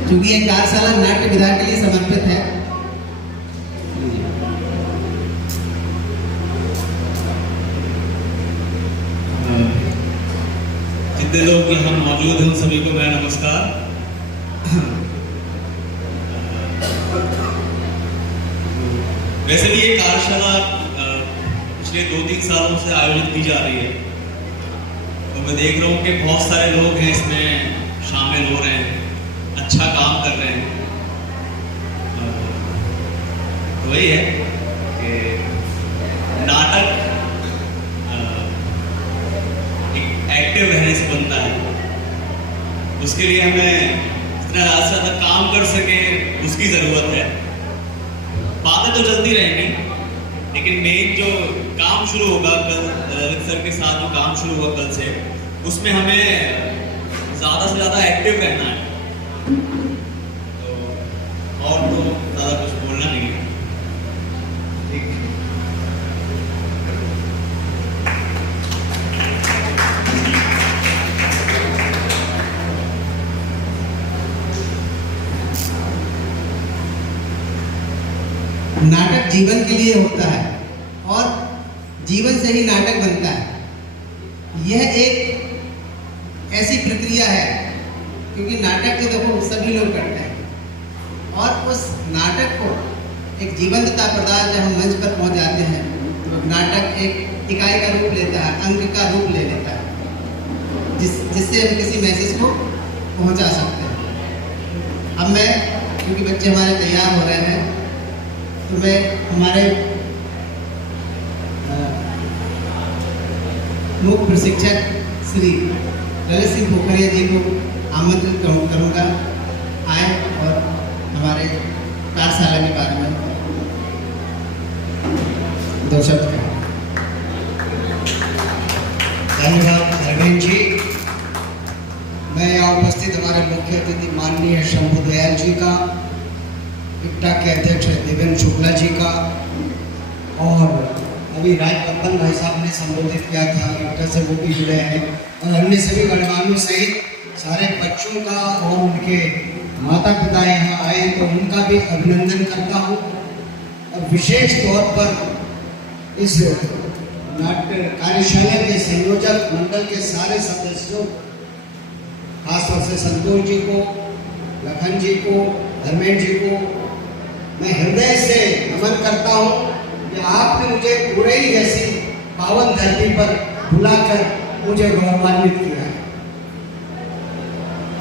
क्योंकि ये कार्यशाला नाट्य विधा के लिए समर्पित है। जितने लोग यहाँ मौजूद हैं उन सभी को मेरा नमस्कार। वैसे भी ये कार्यशाला पिछले 2-3 सालों से आयोजित की जा रही है, तो मैं देख रहा हूँ कि बहुत सारे लोग हैं इसमें शामिल हो रहे हैं, अच्छा काम कर रहे हैं। तो वही है कि नाटक एक एक्टिव रहने से बनता है। उसके लिए हमें जितना ज़्यादा काम कर सके उसकी ज़रूरत है। बातें तो चलती रहेंगी, लेकिन मेन जो काम शुरू होगा कल ललित सर के साथ, जो काम शुरू होगा कल से, उसमें हमें ज़्यादा से ज़्यादा एक्टिव रहना है। तो और तो ज़्यादा कुछ बोलना नहीं है। ठीक है। नाटक जीवन के लिए होता है और जीवन से ही नाटक बनता है। यह एक ऐसी प्रक्रिया है, क्योंकि नाटक तो देखो सभी लोग करते हैं, और उस नाटक को एक जीवंतता प्रदान जब हम मंच पर पहुंच जाते हैं तो नाटक एक इकाई का रूप लेता है, अंग का रूप ले लेता है, जिससे हम किसी मैसेज को पहुंचा सकते हैं। अब मैं, क्योंकि बच्चे हमारे तैयार हो रहे हैं, तो मैं हमारे मुख्य प्रशिक्षक श्री ललित सिंह पोखरिया जी को आमंत्रित करूँगा आए और हमारे कार्यशाला के बारे में 2 शब्द कहें। धन्यवाद अरविंद जी। मैं यहाँ उपस्थित हमारे मुख्य अतिथि माननीय शंभू दयाल जी का, इफ्ता के अध्यक्ष देवेंद्र शुक्ला जी का, और अभी राज कप्पन भाई साहब ने संबोधित किया था, इफ्ता से वो भी जुड़े हैं, और अन्य सभी गणमान्यों सहित सारे बच्चों का और उनके माता पिता यहाँ आए, तो उनका भी अभिनंदन करता हूँ। और विशेष तौर पर इस नाट्य कार्यशाला के संयोजक मंडल के सारे सदस्यों, खासतौर से संतोष जी को, लखन जी को, धर्मेंद्र जी को मैं हृदय से नमन करता हूँ कि आपने मुझे उरई जैसी पावन धरती पर बुलाकर मुझे गौरवान्वित किया है।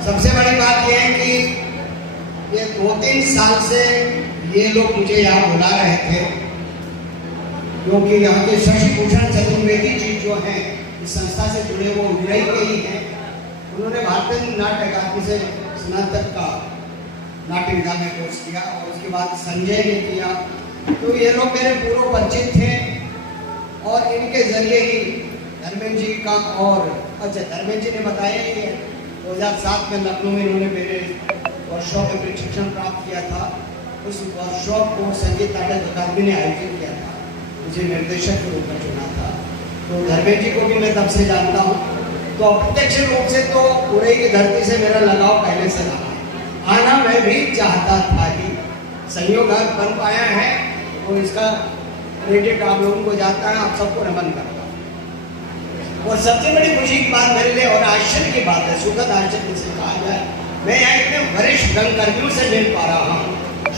सबसे बड़ी बात यह है कि ये 2-3 साल से ये लोग मुझे यहाँ बुला रहे थे, क्योंकि यहाँ के शशि भूषण चतुर्वेदी जी जो हैं इस संस्था से जुड़े, वो उरई के ही हैं। उन्होंने भारतीय नाट्य अकादमी से स्नातक का नाट्य विधा में कोर्स किया, और उसके बाद संजय ने किया। तो ये लोग मेरे पूर्व परिचित थे, और इनके जरिए ही धर्मेंद्र जी का, और अच्छा धर्मेंद्र जी ने बताया ही है 2007 में लखनऊ में इन्होंने मेरे वर्कशॉप में प्रशिक्षण प्राप्त किया था। उस वर्कशॉप को संगीत नाटक अकादमी ने आयोजित किया था, मुझे निर्देशक के रूप में चुना था। तो धर्मेंद्र जी को भी मैं तब से जानता हूँ। तो अप्रत्यक्ष रूप से तो उरई की धरती से मेरा लगाव पहले से रहा है। आना मैं भी चाहता था ही, संयोग बन पाया है, तो इसका क्रेडिट आप लोगों को जाता है, आप सबको नमन करता हूँ। और सबसे बड़ी खुशी की बात मेरे लिए, और आश्चर्य की बात है, सुखद आश्चर्य जिसे कहा जाए, मैं यहाँ इतने वरिष्ठ रंगकर्मियों से मिल पा रहा हूँ।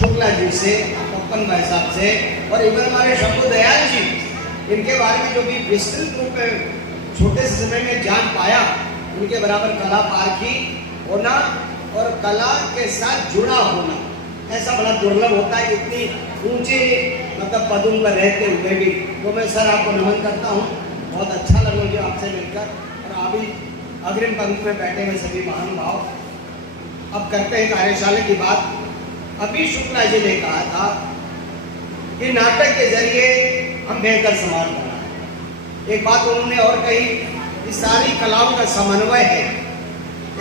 शुक्ला जी से, पप्पन भाई साहब से और इवन हमारे शंभू दयाल जी, इनके बारे में जो भी विस्तृत रूप में छोटे से समय में जान पाया, उनके बराबर कला पारखी होना और कला के साथ जुड़ा होना ऐसा बड़ा दुर्लभ होता है, इतनी ऊंचे मतलब पदों पर रहते हुए भी। तो मैं सर आपको नमन करता हूँ, बहुत अच्छा लगा मुझे आपसे मिलकर। और अभी अग्रिम पंक्ति में बैठे हुए सभी महानुभाव, अब करते हैं कार्यशाला की बात। अभी शुक्ला जी ने कहा था कि नाटक के जरिए हम बेहतर समाज बनाए। एक बात उन्होंने और कही कि सारी कलाओं का समन्वय है,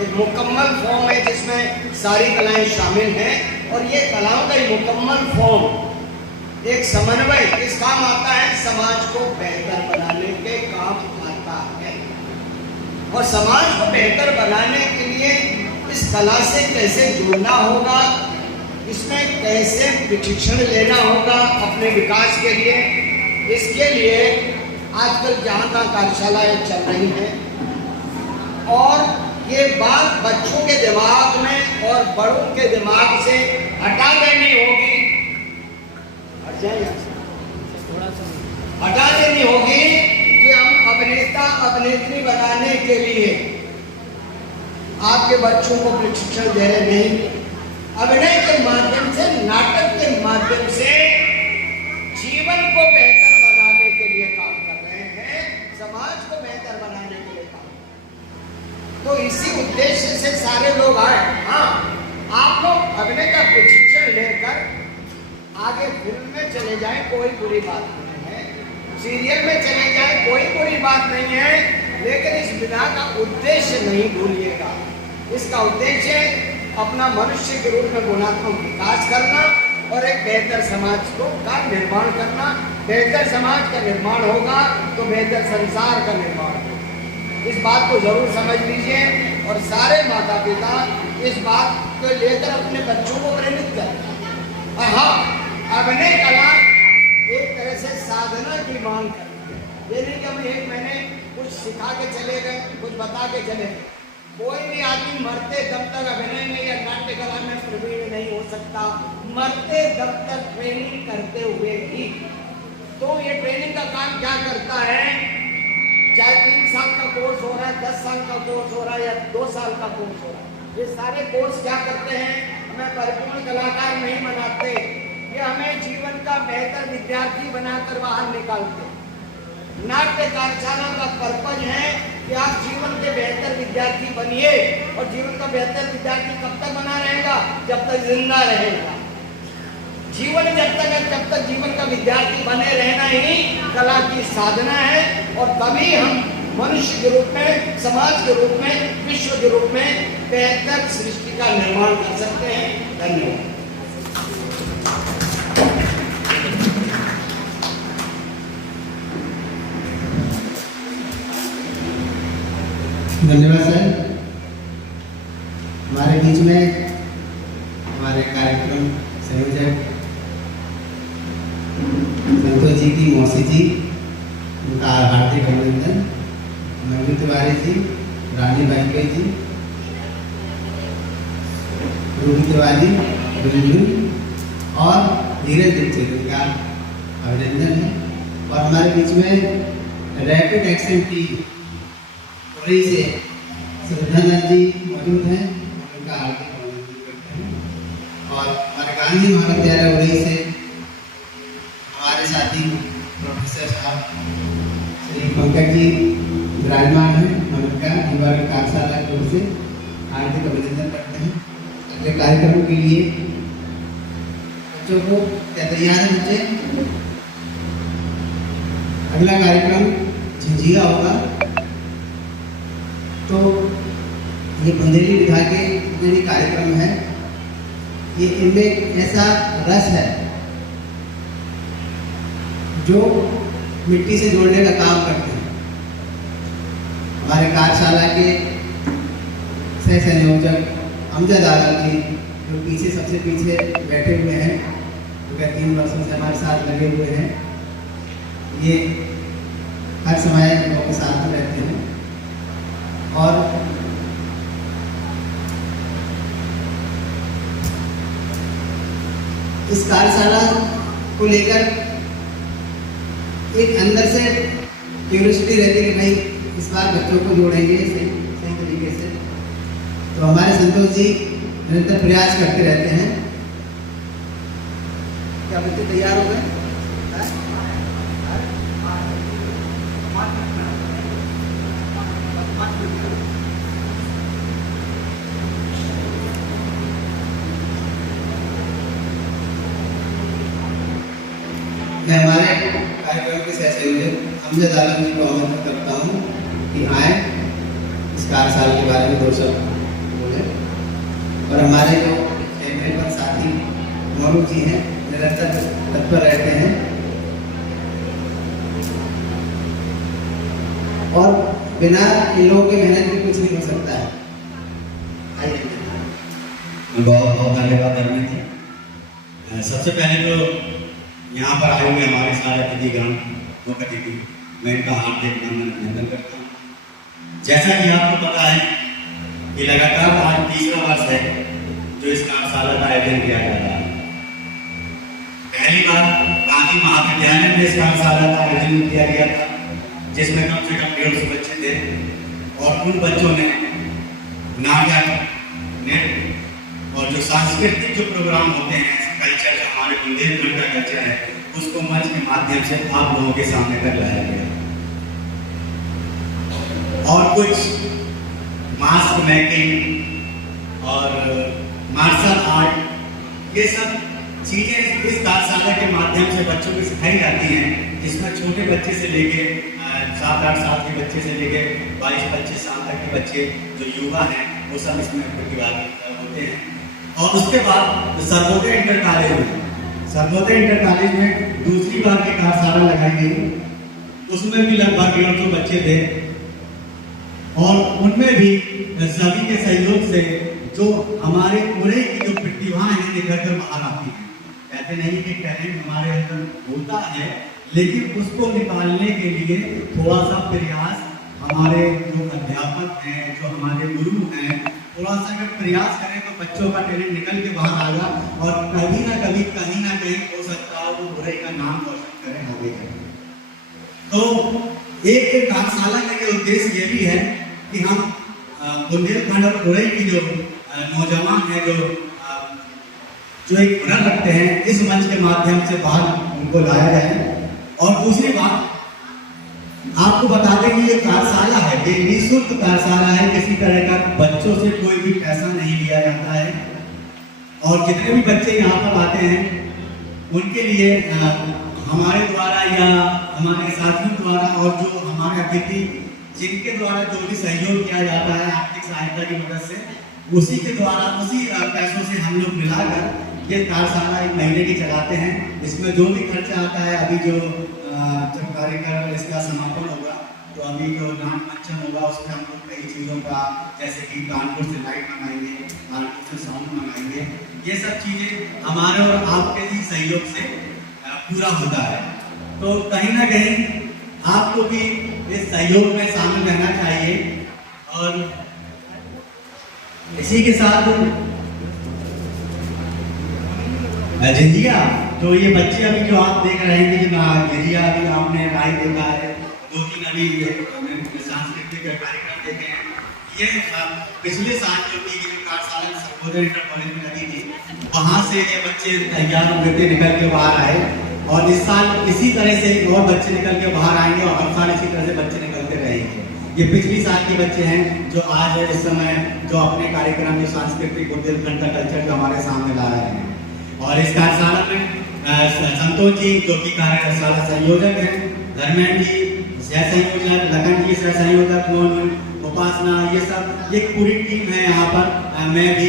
एक मुकम्मल फॉर्म है जिसमें सारी कलाएं शामिल हैं, और ये कलाओं का मुकम्मल फॉर्म एक समन्वय किस काम आता है? समाज को बेहतर बनाने के काम आता है। और समाज को बेहतर बनाने के लिए इस कला से कैसे जुड़ना होगा, इसमें कैसे प्रशिक्षण लेना होगा अपने विकास के लिए, इसके लिए आजकल जहाँ तहाँ कार्यशालाएं चल रही हैं। और ये बात बच्चों के दिमाग में और बड़ों के दिमाग से हटा देनी होगी, हट जाए यहाँ से, थोड़ा सा हटा देनी होगी कि हम अभिनेता अभिनेत्री बनाने के लिए आपके बच्चों को प्रशिक्षण दे रहे नहीं, अभिनय के माध्यम से, नाटक के माध्यम से जीवन को बेहतर बनाने के लिए काम कर रहे हैं, समाज को बेहतर बनाने के लिए काम। तो इसी उद्देश्य से सारे लोग आए। हाँ, आप लोग अभिनय का प्रशिक्षण लेकर आगे फिल्म में चले जाएं, कोई बुरी बात नहीं है, सीरियल में चले जाएं, कोई बुरी बात नहीं है, लेकिन इस विधा का उद्देश्य नहीं भूलिएगा। इसका उद्देश्य अपना मनुष्य के रूप में गुणात्मक विकास करना और एक बेहतर समाज का निर्माण करना। बेहतर समाज का निर्माण होगा तो बेहतर संसार का निर्माण होगा। इस बात को जरूर समझ लीजिए और सारे माता पिता इस बात को लेकर अपने बच्चों को प्रेरित करें। और हाँ, अभिनय कला एक तरह से साधना की मांग करती है। ये नहीं कि हम एक महीने कुछ सिखा के चले गए, कुछ बता के चले गए। कोई भी आदमी मरते दम तक अभिनय में या नाट्य कला में प्रवीण नहीं हो सकता, मरते दम तक ट्रेनिंग करते हुए ही। तो ये ट्रेनिंग का काम क्या करता है? चाहे 3 साल का कोर्स हो रहा है, 10 साल का कोर्स हो रहा है या 2 साल का कोर्स हो रहा है, ये सारे कोर्स क्या करते हैं? हमें परिपूर्ण कलाकार नहीं बनाते, ये हमें जीवन का बेहतर विद्यार्थी बनाकर बाहर निकालते। नाट्य कार्यशाला का पर्पज है कि आप जीवन के बेहतर विद्यार्थी बनिए। और जीवन का बेहतर विद्यार्थी कब तक बना रहेगा? जब तक जिंदा रहेगा। जीवन जब तक है, जब तक जीवन का विद्यार्थी बने रहना ही कला की साधना है। और तभी हम मनुष्य के रूप में, समाज के रूप में, विश्व के रूप में बेहतर सृष्टि का निर्माण कर सकते हैं। धन्यवाद। धन्यवाद सर। हमारे बीच में हमारे कार्यक्रम संयोजक संतोष जी की मौसी जी, उनका हार्दिक अभिनंदन। नवनी तिवारी जी, रानी बाईके जी, रूही तिवारी, अभिनंदन और धीरज दीक्षित का अभिनंदन है। और हमारे बीच में रैपिड एक्शन टीम पुरी से श्रद्धानंद जी मौजूद हैं, उनका हार्दिक अभिनंदन करते हैं। और हमारे गांधी महाविद्यालय उड़ी से हमारे साथी प्रोफेसर साहब श्री पंकज जी विराजमान हैं, हम उनका युवा कार्यशाला की ओर से हार्दिक अभिनंदन करते हैं। अगले कार्यक्रम के लिए बच्चों को क्या तैयार है बच्चे? अगला कार्यक्रम झिझिया होगा। तो ये बुंदेली विधा के जितने भी कार्यक्रम हैं, ये इनमें ऐसा रस है जो मिट्टी से जोड़ने का काम करते हैं। हमारे कार्यशाला के सह संयोजक अमजद आलम जी, जो पीछे सबसे पीछे बैठे हुए हैं, जो 3 वर्षों से हमारे साथ लगे हुए हैं, ये हर समय लोगों के साथ में रहते हैं। और इस कार्यशाला को लेकर एक अंदर से क्यूरियोसिटी रहती है कि भाई इस बार बच्चों को जोड़ेंगे सही तरीके से। तो हमारे संतोष जी निरंतर प्रयास करते रहते हैं। क्या बच्चे तैयार हो गए? मैं हमारे कार्यक्रम के सह संयोजक अमजद आलम जी को आमंत्रित करता हूँ कि आए इस कार्यशाला के बारे में 2 शब्द बोले। और हमारे जो कैमरे पर साथी मौलू जी हैं निरंतर तत्पर रहते हैं और बिना इन लोगों की मेहनत के कुछ नहीं हो सकता है। आइए। बहुत बहुत धन्यवाद धर्मेंद्र जी। सबसे पहले तो यहाँ पर आए हुए हमारे सारे अतिथिगण मुख्य अतिथि मैं इनका हार्दिक अभिनंदन करता हूँ। जैसा कि आपको पता है कि लगातार आज 3रा वर्ष है जो इस कार्यशाला का आयोजन किया जा रहा है। पहली बार गांधी महाविद्यालय में इस कार्यशाला का आयोजन किया गया था, जिसमें कम से कम 150 बच्चे थे और उन बच्चों ने नाटक, नृत्य और जो सांस्कृतिक जो प्रोग्राम होते हैं, कल्चर जो हमारे बुंदेलखंड का कल्चर है, उसको मंच के माध्यम से आप लोगों के सामने तक लाया गया। और कुछ मास्क मेकिंग और मार्शल आर्ट, ये सब चीजें इस कार्यशाला के माध्यम से बच्चों को सिखाई जाती हैं, जिसमें छोटे बच्चे से लेके 7-8 साल के बच्चे से लेके 22-25 साल तक के बच्चे जो युवा हैं वो सब इसमें प्रतिभागी होते हैं। और उसके बाद सर्वोदय इंटर कॉलेज में दूसरी बार की कार्यशाला लगाई गई, उसमें भी लगभग 150 बच्चे थे और उनमें भी सभी के सहयोग से जो हमारे पूरे की जो प्रतिभाएं हैं निकल कर बाहर आती हैं। कहते नहीं कि टैलेंट हमारे अंदर होता है, लेकिन उसको निकालने के लिए थोड़ा सा प्रयास हमारे जो अध्यापक हैं, जो हमारे गुरु हैं, थोड़ा सा अगर प्रयास करें तो बच्चों का टैलेंट निकल के बाहर आएगा और कभी ना कभी कहीं ना कहीं हो सकता है वो बुराई का नाम रोशन करें, आगे करें। तो एक कार्यशाला का ये उद्देश्य ये भी है कि हम बुंदेलखंड और बुराई की जो नौजवान है जो एक हुनर रखते हैं, इस मंच के माध्यम से बाहर उनको लाया जाए। और दूसरी बात आपको बता दें कि ये कार्यशाला है, ये निःशुल्क कार्यशाला है, किसी तरह का बच्चों से कोई भी पैसा नहीं लिया जाता है। और जितने भी बच्चे यहाँ पर आते हैं उनके लिए हमारे द्वारा या हमारे साथियों द्वारा और जो हमारे अतिथि जिनके द्वारा जो भी सहयोग किया जाता है आर्थिक सहायता की मदद से, उसी के द्वारा उसी पैसों से हम लोग मिलाकर ये कार्यशाला 1 महीने की चलाते हैं। इसमें जो भी खर्चा आता है, अभी जो जब कार्यक्रम इसका समापन होगा तो अभी जो नाट मंचन होगा उसमें हम लोग कई चीज़ों का, जैसे कि कानपुर से लाइट मंगाएंगे, कानपुर से साउंड मंगाएंगे, ये सब चीज़ें हमारे और आपके ही सहयोग से पूरा होता है। तो कहीं ना कहीं आपको भी इस सहयोग में शामिल रहना चाहिए। और इसी के साथ झिझिया, तो ये बच्चे अभी जो आप देख रहे हैं कि झिझिया अभी आपने राय देखा है, 2-3 अभी सांस्कृतिक कार्यक्रम देखे हैं। ये पिछले साल जो की कार्यशाला सर्वोदय इंटर कॉलेज में लगी थी, वहाँ से ये बच्चे तैयार हुए थे, निकल के बाहर आए। और इस साल इसी तरह से और बच्चे निकल के बाहर आएंगे और हर साल इसी तरह से बच्चे निकलते रहेंगे। ये पिछली साल के बच्चे हैं जो आज इस समय जो अपने कार्यक्रम जो सांस्कृतिक बुंदेलखंड का कल्चर जो हमारे सामने ला रहे हैं। और इस कार्यशाला में संतोष जी जो कि कार्यशाला संयोजक हैं, धर्मेंद्र जी सह संयोजक, लखन जी सह संयोजक, उपासना, ये सब एक पूरी टीम है यहाँ पर। मैं भी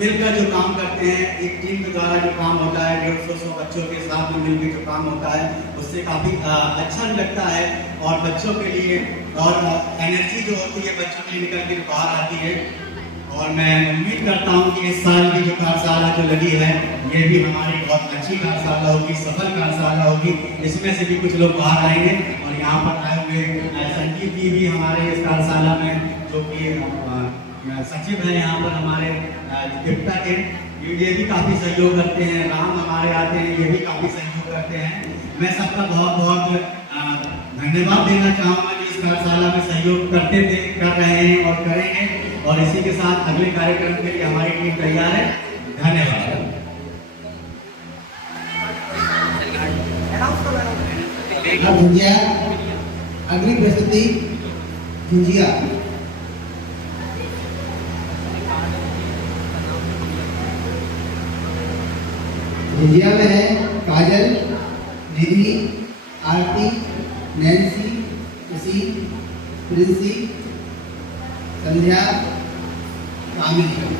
मिलकर जो काम करते हैं, एक टीम के द्वारा जो काम होता है, 150 बच्चों के साथ में मिलकर जो काम होता है, उससे काफ़ी अच्छा लगता है और बच्चों के लिए और एनर्जी जो होती है बच्चों के लिए निकल के बाहर आती है। और मैं उम्मीद करता हूँ कि इस साल की जो कार्यशाला जो लगी है, ये भी हमारी बहुत अच्छी कार्यशाला होगी, सफल कार्यशाला होगी। इसमें से भी कुछ लोग बाहर आएंगे और यहाँ पर आए हुए संजीव जी भी हमारे इस कार्यशाला में जो कि सचिव हैं यहाँ पर हमारे डिप्टा के, ये भी काफ़ी सहयोग करते हैं, राम हमारे आते हैं, ये भी काफ़ी सहयोग करते हैं। मैं सबका बहुत बहुत धन्यवाद देना चाहूँगा कि इस कार्यशाला में सहयोग करते थे, कर रहे हैं और करेंगे। और इसी के साथ अगले कार्यक्रम के लिए हमारी टीम तैयार है। धन्यवाद। अब झुंझिया अगली प्रस्तुति झुंझिया। झुंझिया में है काजल, निधि, आरती, नैन्सी, खुशी, प्रिंसी, संध्या, कामिनी।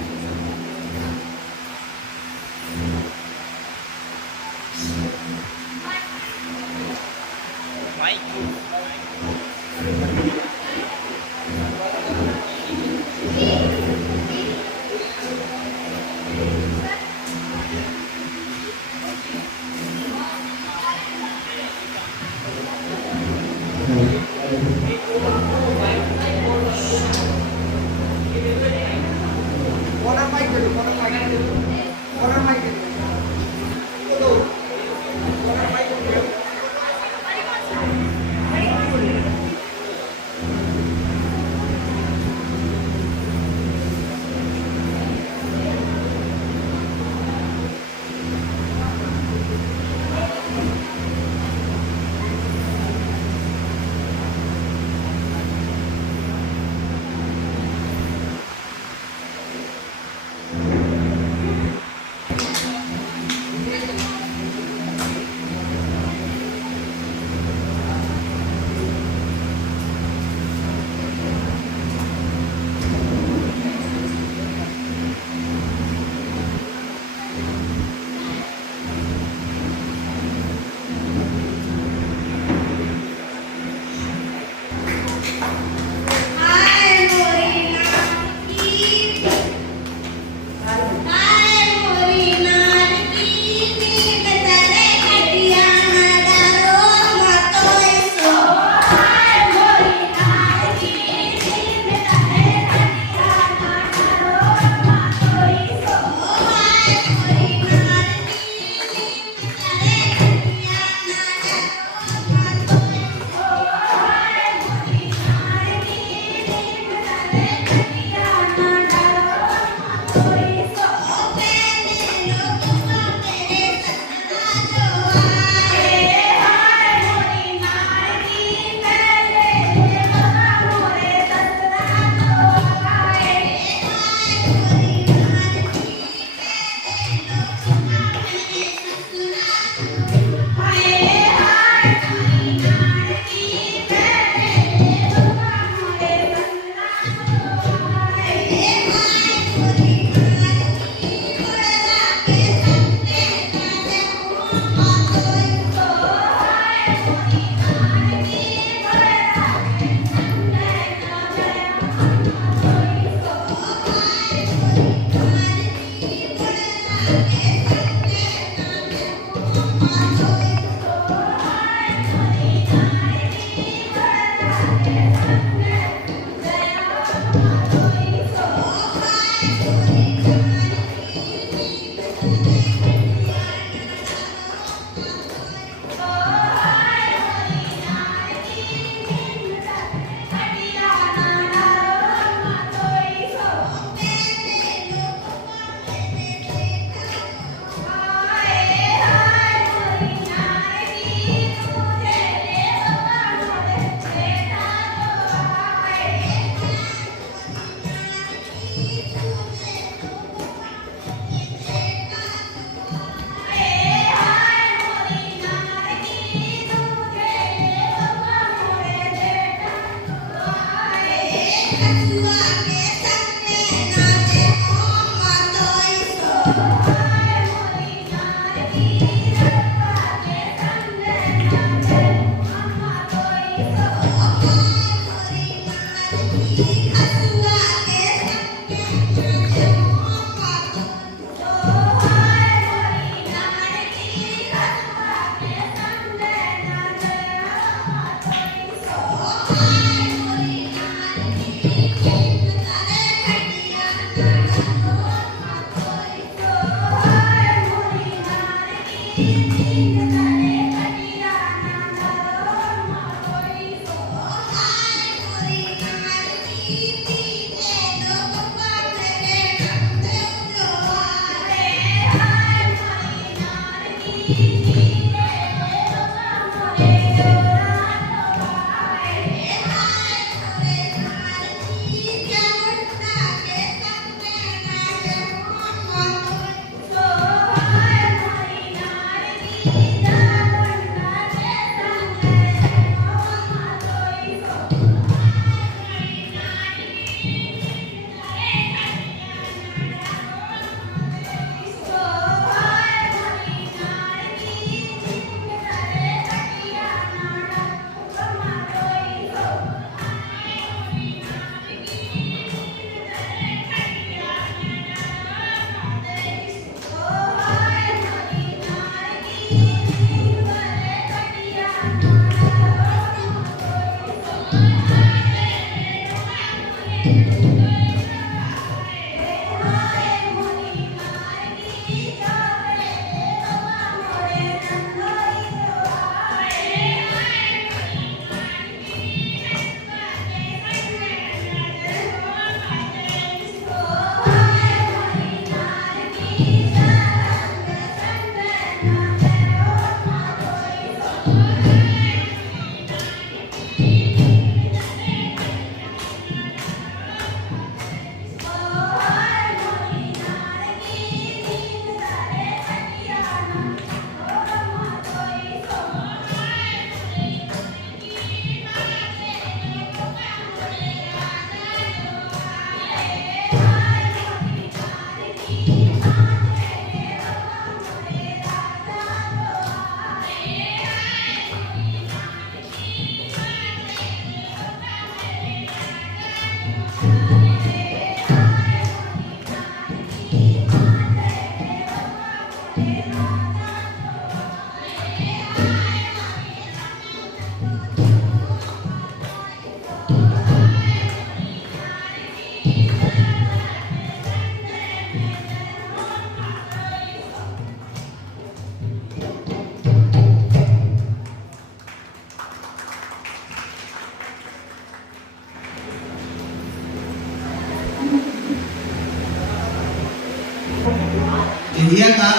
इंडिया का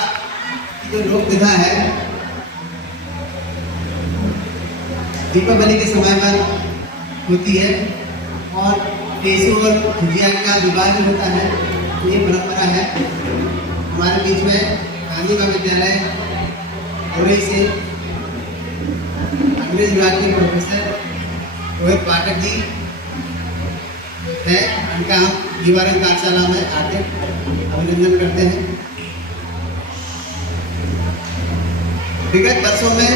जो लोक विधा है दीपावली के समय पर होती है और टेसू और भुजिया का विवाह भी होता है। ये परंपरा है। हमारे बीच में गांधी महाविद्यालय और से अंग्रेज विभाग के प्रोफेसर रोहित पाठक जी है। उनका हम जीवारंग कार्यशाला में हार्दिक अभिनंदन करते हैं। विगत वर्षों में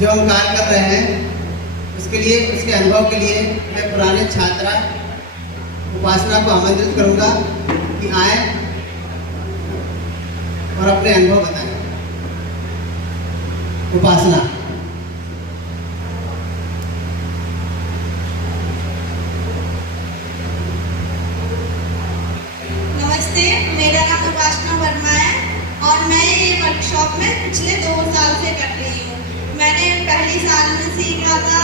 जो हम कार्य कर रहे हैं उसके लिए, उसके अनुभव के लिए मैं पुराने छात्रा उपासना को आमंत्रित करूंगा कि आए और अपने अनुभव बताएं। उपासना। नमस्ते, मेरा नाम उपासना वर्मा है और मैं ये वर्कशॉप में पिछले 2 साल से कर रही हूँ। मैंने पहली साल में सीखा था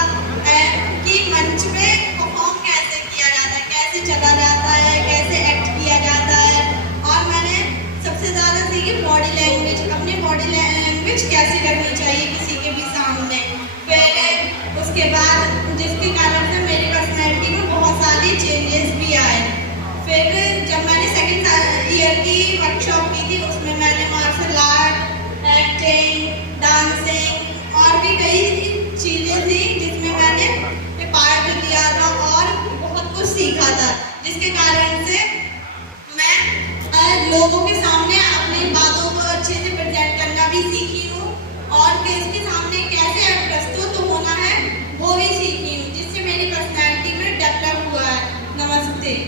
कि मंच पे परफॉर्म कैसे किया जाता है, कैसे चला जाता है, कैसे एक्ट किया जाता है। और मैंने सबसे ज़्यादा सीखी बॉडी लैंग्वेज, अपनी बॉडी लैंग्वेज कैसे करनी चाहिए किसी के भी सामने। फिर उसके बाद जिसके कारण से मेरी पर्सनैलिटी में बहुत सारी चेंजेस भी आए। फिर जब मैंने सेकेंड ईयर की वर्कशॉप की थी उसमें मैंने मार्शल आर्ट, एक्टिंग, डांसिंग और भी कई चीज़ें थी जिसमें मैंने पार्ट लिया था और बहुत कुछ सीखा था, जिसके कारण से मैं लोगों के सामने अपनी बातों को अच्छे से प्रेजेंट करना भी सीखी हूँ और इसके सामने कैसे प्रस्तुत होना है वो भी सीखी हूँ, जिससे मेरी पर्सनैलिटी में डेवलप हुआ है। नमस्ते।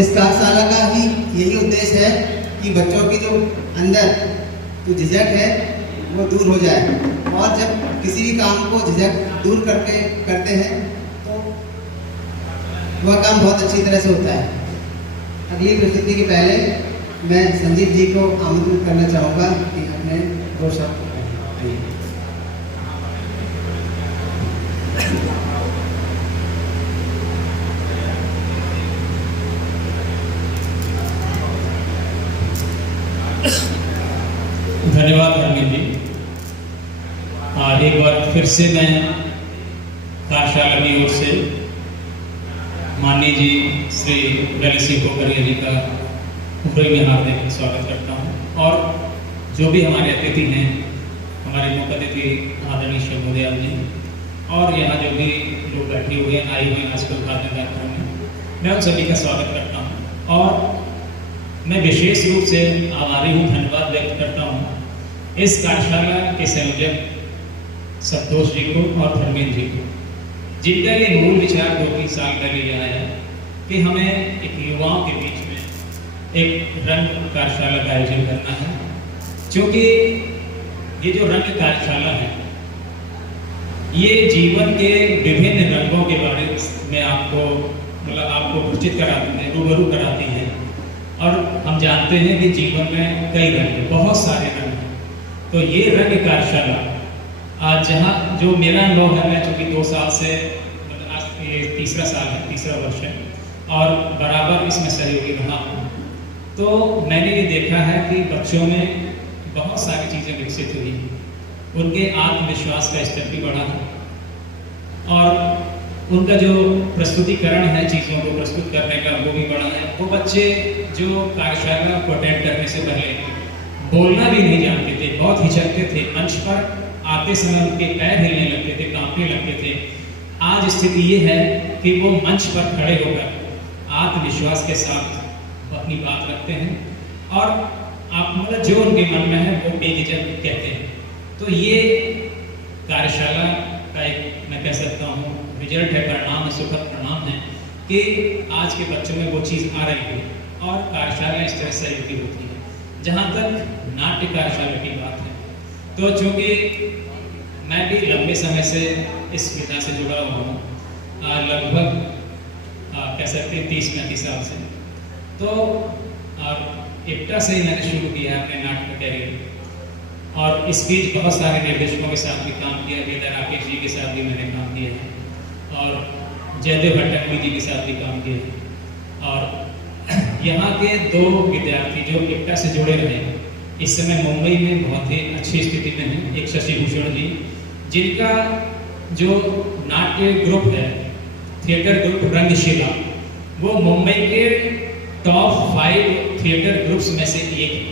इस कार्यशाला का ही यही उद्देश्य है कि बच्चों की जो अंदर जो झिझक है वो दूर हो जाए और जब किसी भी काम को झिझक दूर करके करते हैं तो वह काम बहुत अच्छी तरह से होता है। अगली प्रस्तुति के पहले मैं संजीव जी को आमंत्रित करना चाहूँगा कि अपने दो शब्द कहें। धन्यवाद हरमीन जी। एक बार फिर से मैं कार्यशाला की ओर से माननीय जी श्री वैलसी पोखरिया जी का ऊपरी में हार्दिक स्वागत करता हूँ और जो भी हमारे अतिथि हैं, हमारे मुख्य अतिथि आदरणीय शंभुदयाल जी और यहाँ जो भी लोग बैठे हुए हैं, आए हुए हैं आजकल उद्घाटन कार्यक्रम में, मैं उन सभी का स्वागत करता हूँ और मैं विशेष रूप से आभारी हूँ, धन्यवाद व्यक्त करता हूँ इस कार्यशाला के संयोजक संतोष जी को और धर्मेंद्र जी को, जिनका ये मूल विचार 2-3 साल पहले यह आया कि हमें एक युवाओं के बीच में एक रंग कार्यशाला का आयोजन करना है। क्योंकि ये जो रंग कार्यशाला है ये जीवन के विभिन्न रंगों के बारे में आपको परिचित कराती है, रूबरू कराती है। और हम जानते हैं कि जीवन में कई रंग, बहुत सारे रंग हैं। तो ये रंग कार्यशाला आज जहाँ जो मेरा अनुभव है, मैं चूँकि 2 साल से आज ये तीसरा साल है, तीसरा वर्ष है और बराबर इसमें सहयोगी रहा हूँ, तो मैंने ये देखा है कि बच्चों में बहुत सारी चीज़ें विकसित हुई, उनके आत्मविश्वास का स्तर भी बढ़ा है और उनका जो प्रस्तुतिकरण है, चीज़ों को प्रस्तुत करने का, वो भी बढ़ा है। वो बच्चे जो कार्यशाला को अटेंड करने से पहले बोलना भी नहीं जानते थे, बहुत हिचकते थे, मंच पर आते समय उनके पैर हिलने लगते थे, कांपने लगते थे। आज स्थिति ये है कि वो मंच पर खड़े होकर आत्मविश्वास के साथ अपनी बात रखते हैं और आप जो उनके मन में है वो बेझिझक कहते हैं। तो ये कार्यशाला का एक, मैं कह सकता हूँ, रिजल्ट है, परिणाम है, सुखद परिणाम है कि आज के बच्चों में वो चीज़ आ रही है और कार्यशाला इस तरह सहयोगी होती है। जहाँ तक नाट्य कार्यशाला की बात है, तो चूँकि मैं भी लंबे समय से इस विधा से जुड़ा हुआ हूँ, लगभग कह सकते हैं 30-35 साल से, तो इप्टा से ही मैंने शुरू किया अपने नाट्य कैरियर और इस बीच बहुत सारे निर्देशकों के साथ भी काम किया। वेदा राकेश जी के साथ भी मैंने काम किया है और जयदेव भट्टकली जी के साथ भी काम किया है। और यहाँ के 2 विद्यार्थी जो इप्टा से जुड़े रहे इस समय मुंबई में बहुत ही अच्छी स्थिति में हैं। एक शशि भूषण जी, जिनका जो नाट्य ग्रुप है, थिएटर ग्रुप रंगशिला, वो मुंबई के टॉप 5 थिएटर ग्रुप्स में से एक है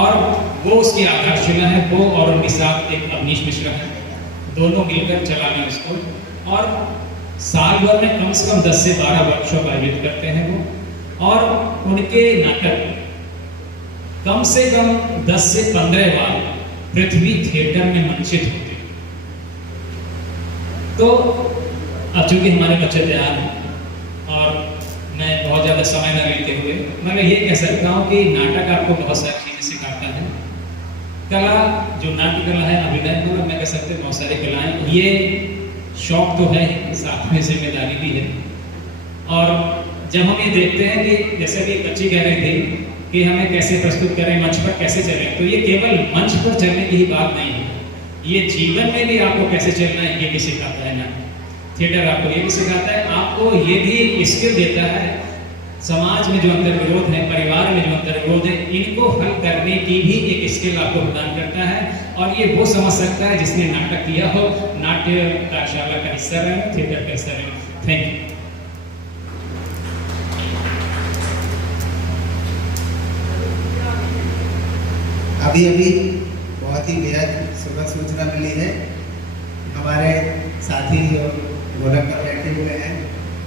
और वो उसकी आधारशिला है। वो और उनके साथ एक अवनीश मिश्रा है, दोनों मिलकर चला रहे इसको और साल भर में कम से कम 10 से 12 वर्कशॉप आयोजित करते हैं वो। और उनके नाटक कम से कम 10 से 15 बार पृथ्वी थिएटर में मंचित होते हैं। तो अब चूंकि हमारे बच्चे तैयार हैं और मैं बहुत ज़्यादा समय न लेते हुए मैं ये कह सकता हूँ कि नाटक आपको बहुत सारी चीज़ें सिखाता है। कला, जो नाट्य कला है, अभिनय कला, मैं कह सकते हैं बहुत सारी कलाएं, ये शौक तो है, साथ में जिम्मेदारी भी है। और जब हम ये देखते हैं कि जैसे कि बच्ची कह रही थी कि हमें कैसे प्रस्तुत करें, मंच पर कैसे चलें, तो ये केवल मंच पर चलने की ही बात नहीं है, ये जीवन में भी आपको कैसे चलना है ये भी सिखाता है ना। थिएटर आपको ये भी सिखाता है, आपको ये भी स्किल देता है, समाज में जो अंतर्विरोध है, परिवार में जो अंतर्विरोध है, इनको हल करने की भी एक स्किल आपको प्रदान करता है। और ये वो समझ सकता है जिसने नाटक किया हो, नाट्य कार्यशाला का हिस्सा रहे, थिएटर का हिस्सा रहे। Thank you. अभी बहुत ही बेहद सुखद सूचना मिली है। हमारे साथी जो गोलक पर बैठे हुए हैं,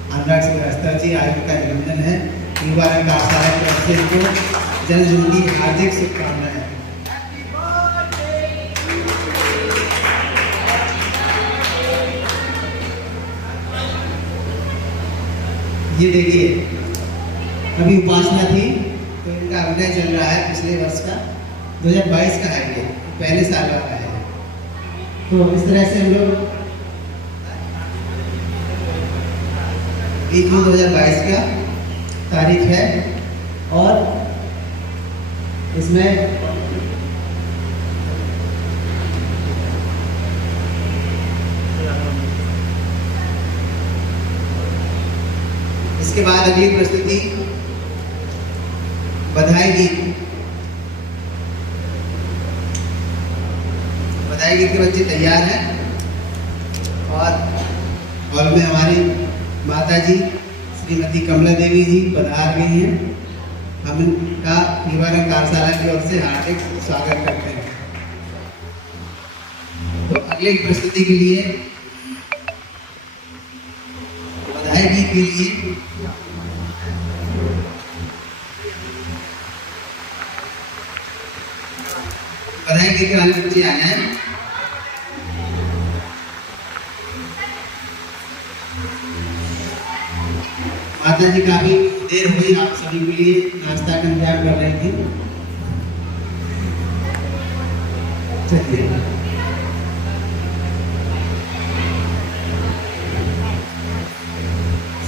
अनुराग श्रीवास्तव जी, आज उनका जन्मदिन है। युवा रंग कार्यशाला की तरफ से इनको जन्मदिन की हार्दिक शुभकामनाएं। ये देखिए, अभी उपासना थी तो इनका अभिनय चल रहा है पिछले वर्ष का, 2022 का है, ये पहले साल का है। तो इस तरह से हम लोग 1 जून 2022 का तारीख है और इसमें इसके बाद अगली प्रस्तुति बधाई गीत। बधाई गीत के बच्चे तैयार हैं और हॉल में हमारी माता जी श्रीमती कमला देवी जी पधार गई हैं। हम इनका निवारण कार्यशाला की ओर से हार्दिक स्वागत करते हैं। तो अगले प्रस्तुति के लिए बधाई गीत के लिए बधाई गीत के वाले बच्चे आए हैं। माता जी काफी देर हुई आप सभी के लिए नाश्ता का इंतजार कर रही थी। चलिए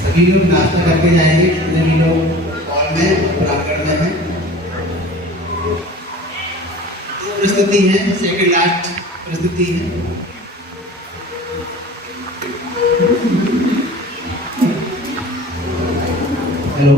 सभी लोग नाश्ता करके जाएंगे, जितने भी लोग हॉल में प्रांगण में हैं। दो प्रस्तुति है, सेकंड लास्ट प्रस्तुति है। हेलो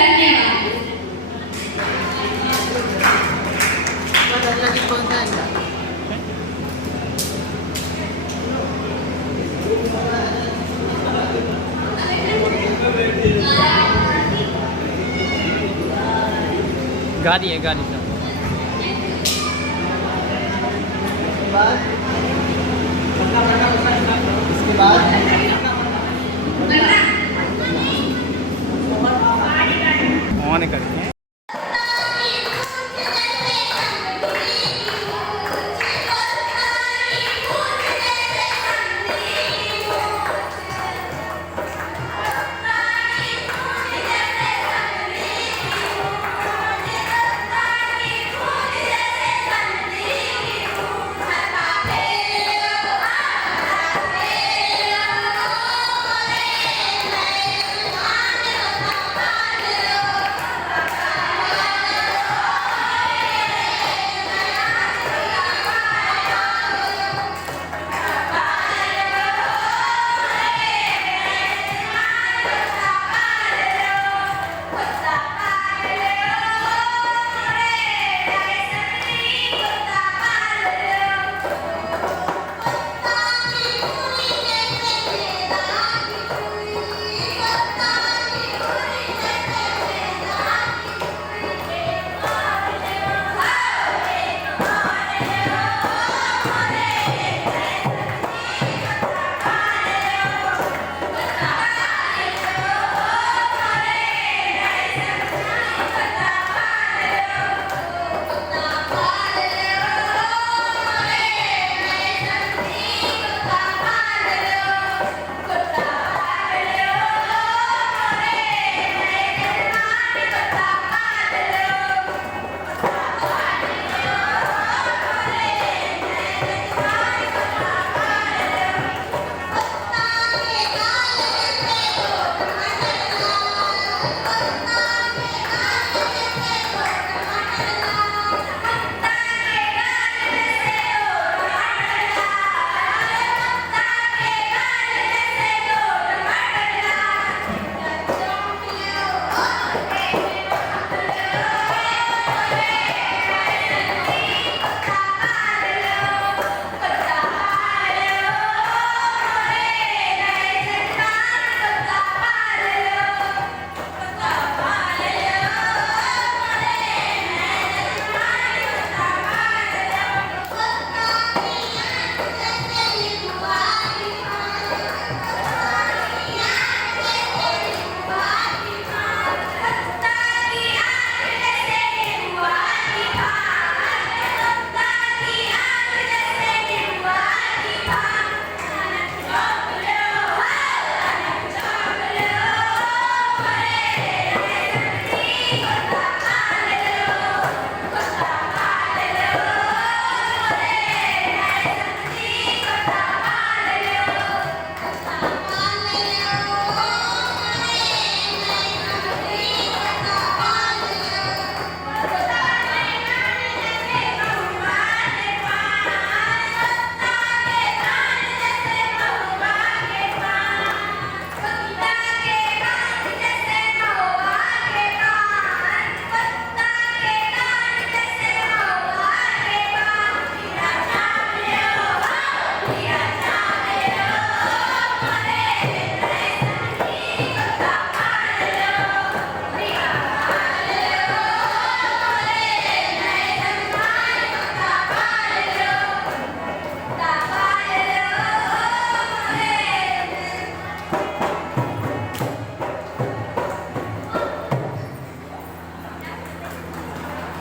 धन्यवाद। अगला गीत कौन सा है इनका? गा दिए सब। इसके बाद ऑन करके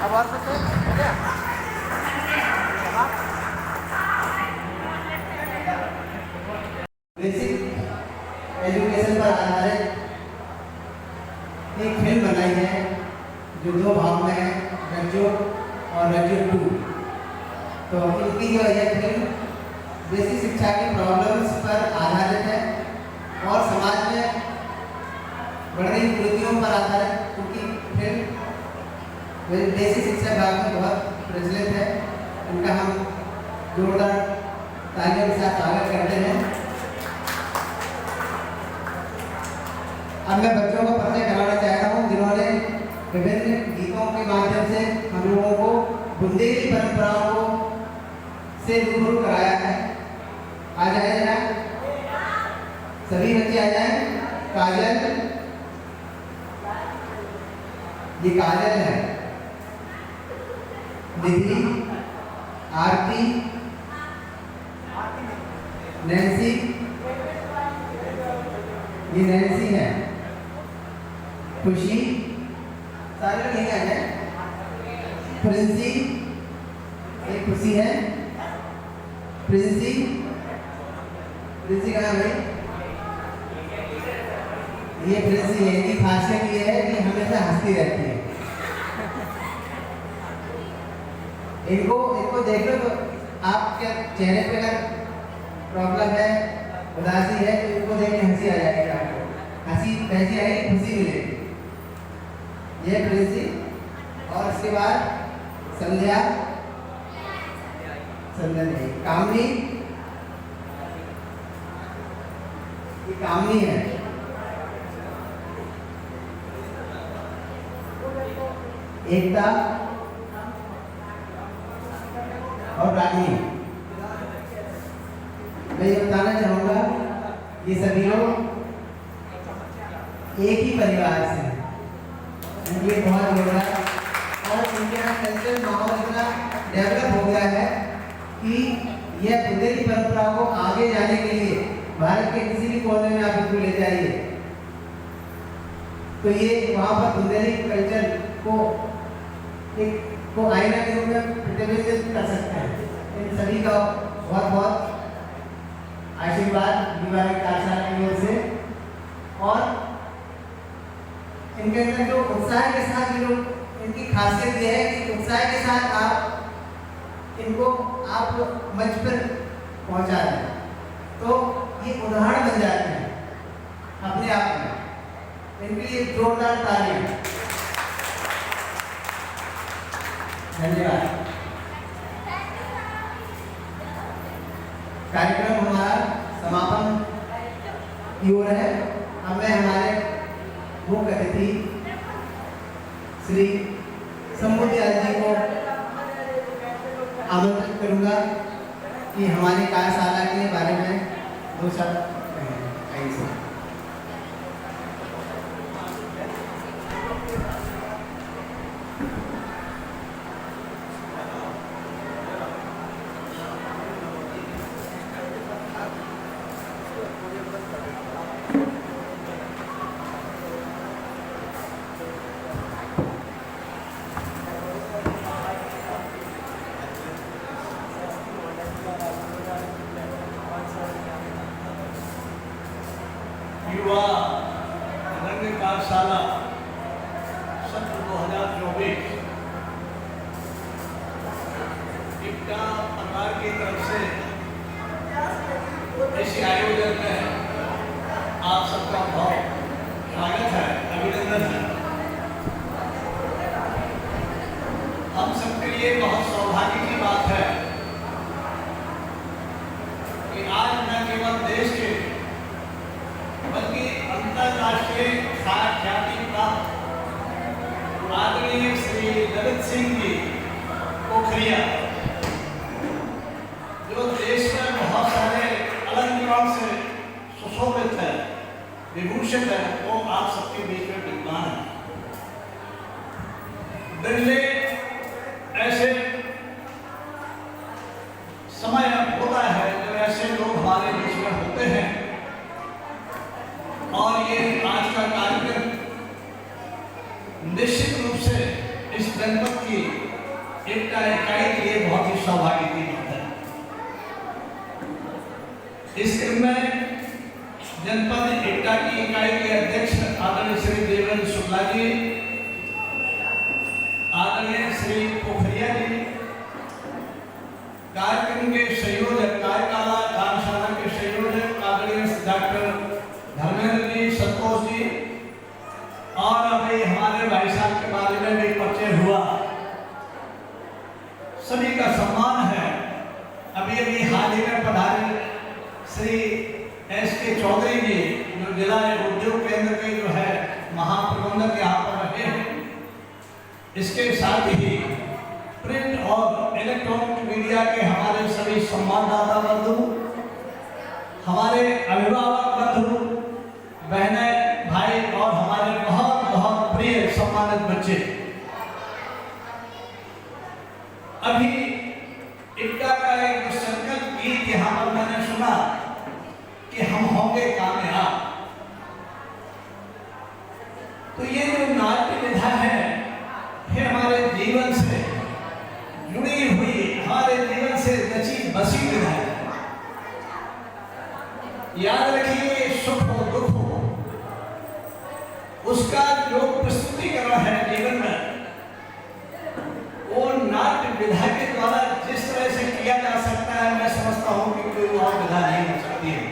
अब और कुछ है? हो गया? बेसिक एजुकेशन पर आधारित एक फिल्म बनाई है जो 2 भाग में है, रज्जो और रज्जो 2। तो इनकी जो यह फिल्म बेसिक शिक्षा की प्रॉब्लम्स पर आधारित है और समाज में बढ़ रही कुरीतियों पर आधारित उनकी फिल्म बेसिक शिक्षा विभाग में बहुत प्रचलित है। उनका हम जोरदार तालियों के साथ स्वागत करते हैं। अब मैं बच्चों को परिचय कराना चाहता हूँ जिन्होंने विभिन्न गीतों के माध्यम से हम लोगों को बुंदेली परंपराओं को से रूबरू कराया है। आ जाए जरा, सभी बच्चे आ जाए। काजल, ये काजल है। निधि, आरती, नैन्सी, ये नैन्सी है। खुशी, सारे लोग यहीं आ जाए। प्रिंसी, ये खुशी है। प्रिंसी, प्रिंसी कहाँ है भाई? ये प्रिंसी है, इनकी खासियत ये है कि हमेशा हंसती रहती है। इनको देख लो तो आपके चेहरे पे अगर प्रॉब्लम है, उदासी है, तो इनको देख के हंसी आ जाएगी आपको। हंसी वैसी आएगी, खुशी मिलेगी। ये प्रिंसी। और इसके बाद संध्या, संध्या नहीं, कामनी, ये कामनी है। एकता और रागिनी। मैं ये बताना चाहूंगा, ये सभी लोग एक ही परिवार से हैं। ये बहुत बड़ा, और इनके यहाँ कल्चरल माहौल इतना डेवलप हो गया है कि यह बुंदेली परंपरा को आगे जाने के लिए भारत के किसी भी कोने में आप इसको ले जाइए तो ये वहाँ पर बुंदेली कल्चर को आईना के रूप में प्रतिबिंबित कर सकते हैं। इन सभी का बहुत बहुत आशीर्वाद निवारक कार्यशाला की ओर से। और इनके अंदर जो उत्साह के साथ जो इनकी खासियत यह है कि उत्साह के साथ आप इनको आप मंच पर पहुंचा रहे हैं, तो ये उदाहरण बन जाते हैं अपने आप में। इनके लिए जोरदार तालियां। धन्यवाद। कार्यक्रम हमारा समापन की ओर है। अब मैं हमारे मुख्य अतिथि श्री समुद्रलाल जी को आमंत्रित करूंगा कि हमारी कार्यशाला के बारे में दो शब्द कहें। आइए सर। युवा रंग कार्यशाला सत्र 2024 इक्का परिवार की तरफ से इस आयोजन में आप सबका बहुत स्वागत है, अभिनंदन है। हम सबके लिए बहुत सौभाग्य की बात है कि आज न केवल देश के बल्कि अंतरराष्ट्रीय ख्याति प्राप्त आदरणीय श्री ललित सिंह जी पोखरिया, जो देश में बहुत सारे अलंकारों से सुशोभित है, विभूषित है, वो आप सबके बीच में विद्यमान है। बिरले ऐसे समय होता है जब ऐसे लोग हमारे बीच में होते हैं। और ये आज का कार्यक्रम निश्चित रूप से इस जनपद की एकता इकाई के लिए बहुत ही सौभाग्य की बात है। इस क्रम में जनपद एकता की इकाई के अध्यक्ष आदरणीय श्री देवेंद्र शुक्ला जी, आदरणीय श्री पोखरिया जी, कार्यक्रम के संयोजक, कार्यशाला के संयोजक आदरणीय डॉक्टर धर्मेंद्र जी, संतोष जी, और अभी हमारे भाई साहब के बारे में भी परिचय हुआ, सभी का सम्मान है। अभी हाल ही में पधारे श्री S.K. चौधरी जी, जो जिला उद्योग केंद्र के जो है महाप्रबंधक यहाँ पर रहे हैं, इसके साथ ही प्रिंट और इलेक्ट्रॉनिक मीडिया के हमारे सभी संवाददाता बंधु, हमारे अभिभावक बंधु, बहनें, भाई और हमारे बहुत बहुत प्रिय सम्मानित बच्चे, अभी इक्का का एक संकल्प गीत यहाँ पर मैंने सुना कि हम होंगे कामयाब। तो ये जो नाट्य विधा है हमारे जीवन से जुड़ी हुई, हमारे जीवन से रची बसी विधा है। याद रखिए, सुख हो दुख हो, उसका जो प्रस्तुतिकरण है जीवन में, वो नाट्य विधा के द्वारा जिस तरह से किया जा सकता है, मैं समझता हूं कि कोई और विधा नहीं हो सकती है।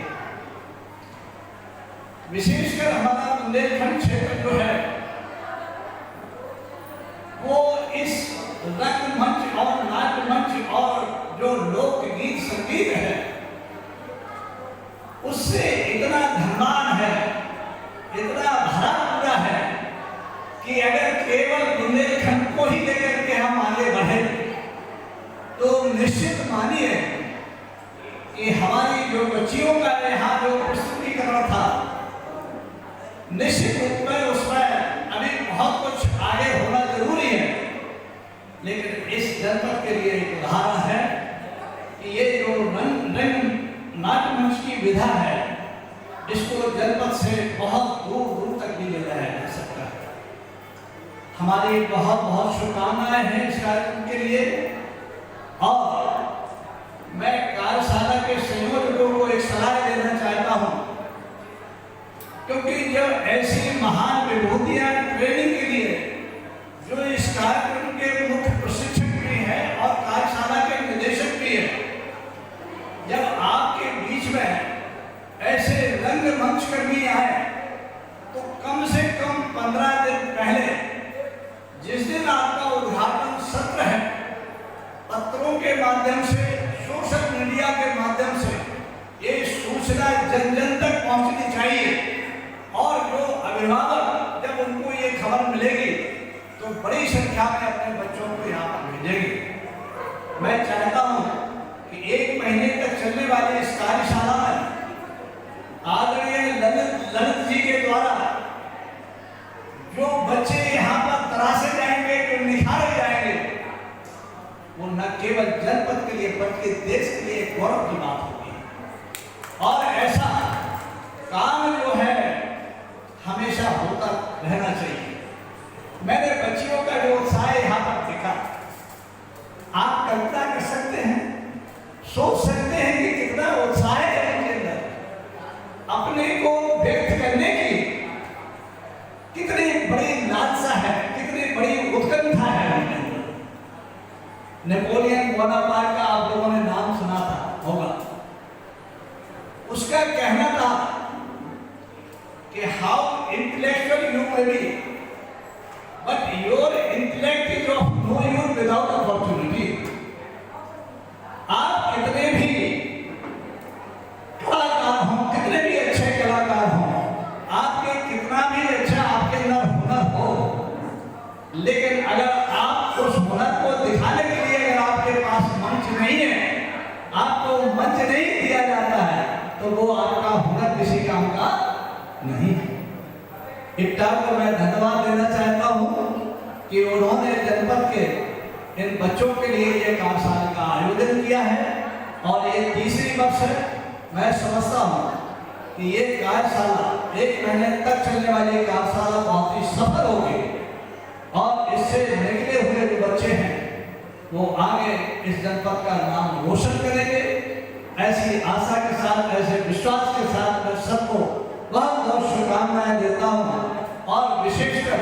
विशेषकर हमारा बुंदेलखंड क्षेत्र जो है वो इस रंगमंच और नाट्य मंच और जो लोकगीत संगीत है उससे इतना धनवान है, इतना भरा पूरा है कि अगर केवल बुंदेलखंड को ही लेकर के हम आगे बढ़े तो निश्चित मानिए कि हमारी जो बच्चियों का यहाँ जो प्रस्तुतिकरण था, निश्चित रूप में उसमें अभी बहुत कुछ आगे होना जरूरी है। लेकिन इस जनपद के लिए एक उदाहरण है कि ये जो नाट्य मंच की विधा है, इसको जनपद से बहुत दूर दूर तक भी ले जाया जा सकता है। हमारी बहुत बहुत शुभकामनाएं हैं इस कार्यक्रम के लिए। और मैं कार्यशाला के संयोजकों को एक सलाह देना चाहता हूं, क्योंकि जब ऐसी महान विभूतियां ट्रेनिंग के लिए जो इस कार्यक्रम के मुख्य प्रशिक्षक भी हैं और कार्यशाला के निदेशक भी हैं, जब आपके बीच में ऐसे रंगमंच कर्मी आए तो कम से कम 15 दिन पहले, जिस दिन आपका उद्घाटन सत्र है, पत्रों के माध्यम से, सोशल मीडिया के माध्यम से ये सूचना जन जन तक पहुंचनी चाहिए। और जो अभिभावक जब उनको ये खबर मिलेगी तो बड़ी संख्या में अपने बच्चों को यहाँ पर भेजेंगे। मैं चाहता हूँ कि 1 महीने तक चलने वाली इस कार्यशाला में आदरणीय ललित जी के द्वारा जो बच्चे यहाँ पर तराशे जाएंगे, जो निखारे जाएंगे, वो न केवल जनपद के लिए बल्कि देश के लिए गौरव की बात होगी। और ऐसा काम जो है हमेशा होता रहना चाहिए। मैंने बच्चियों का जो उत्साह यहाँ पर देखा, आप कल्पना कर सकते हैं, सोच सकते हैं कि कितना उत्साह है उनके अंदर, अपने को व्यक्त करने की कितनी बड़ी लालसा है, कितनी बड़ी उत्कंठा है उनके अंदर। नेपोलियन बोनापार्ट का आप लोगों ने नाम सुना था होगा। उसका कहना था कि how intellectual you may be, but your intellect is of no use without opportunity. आप कितने भी कलाकार हों, कितने भी अच्छे कलाकार हों, आपके कितना भी अच्छा आपके अंदर हुनर हो, लेकिन अगर आप उस हुनर को दिखाने के लिए अगर आपके पास मंच नहीं है, आपको मंच नहीं दिया जाता है, तो वो आपका हुनर किसी काम का नहीं। इट्टा को मैं धन्यवाद देना चाहता हूं कि उन्होंने जनपद के इन बच्चों के लिए ये कार्यशाला का आयोजन किया है और ये 3री वर्ष है। मैं समझता हूं कि ये कार्यशाला 1 महीने तक चलने वाली कार्यशाला बहुत ही सफल होगी और इससे निकले हुए जो बच्चे हैं वो आगे इस जनपद का नाम रोशन करेंगे। ऐसी आशा के साथ, ऐसे विश्वास के साथ मैं सबको बहुत बहुत शुभकामनाएं देता हूं। और विशेषकर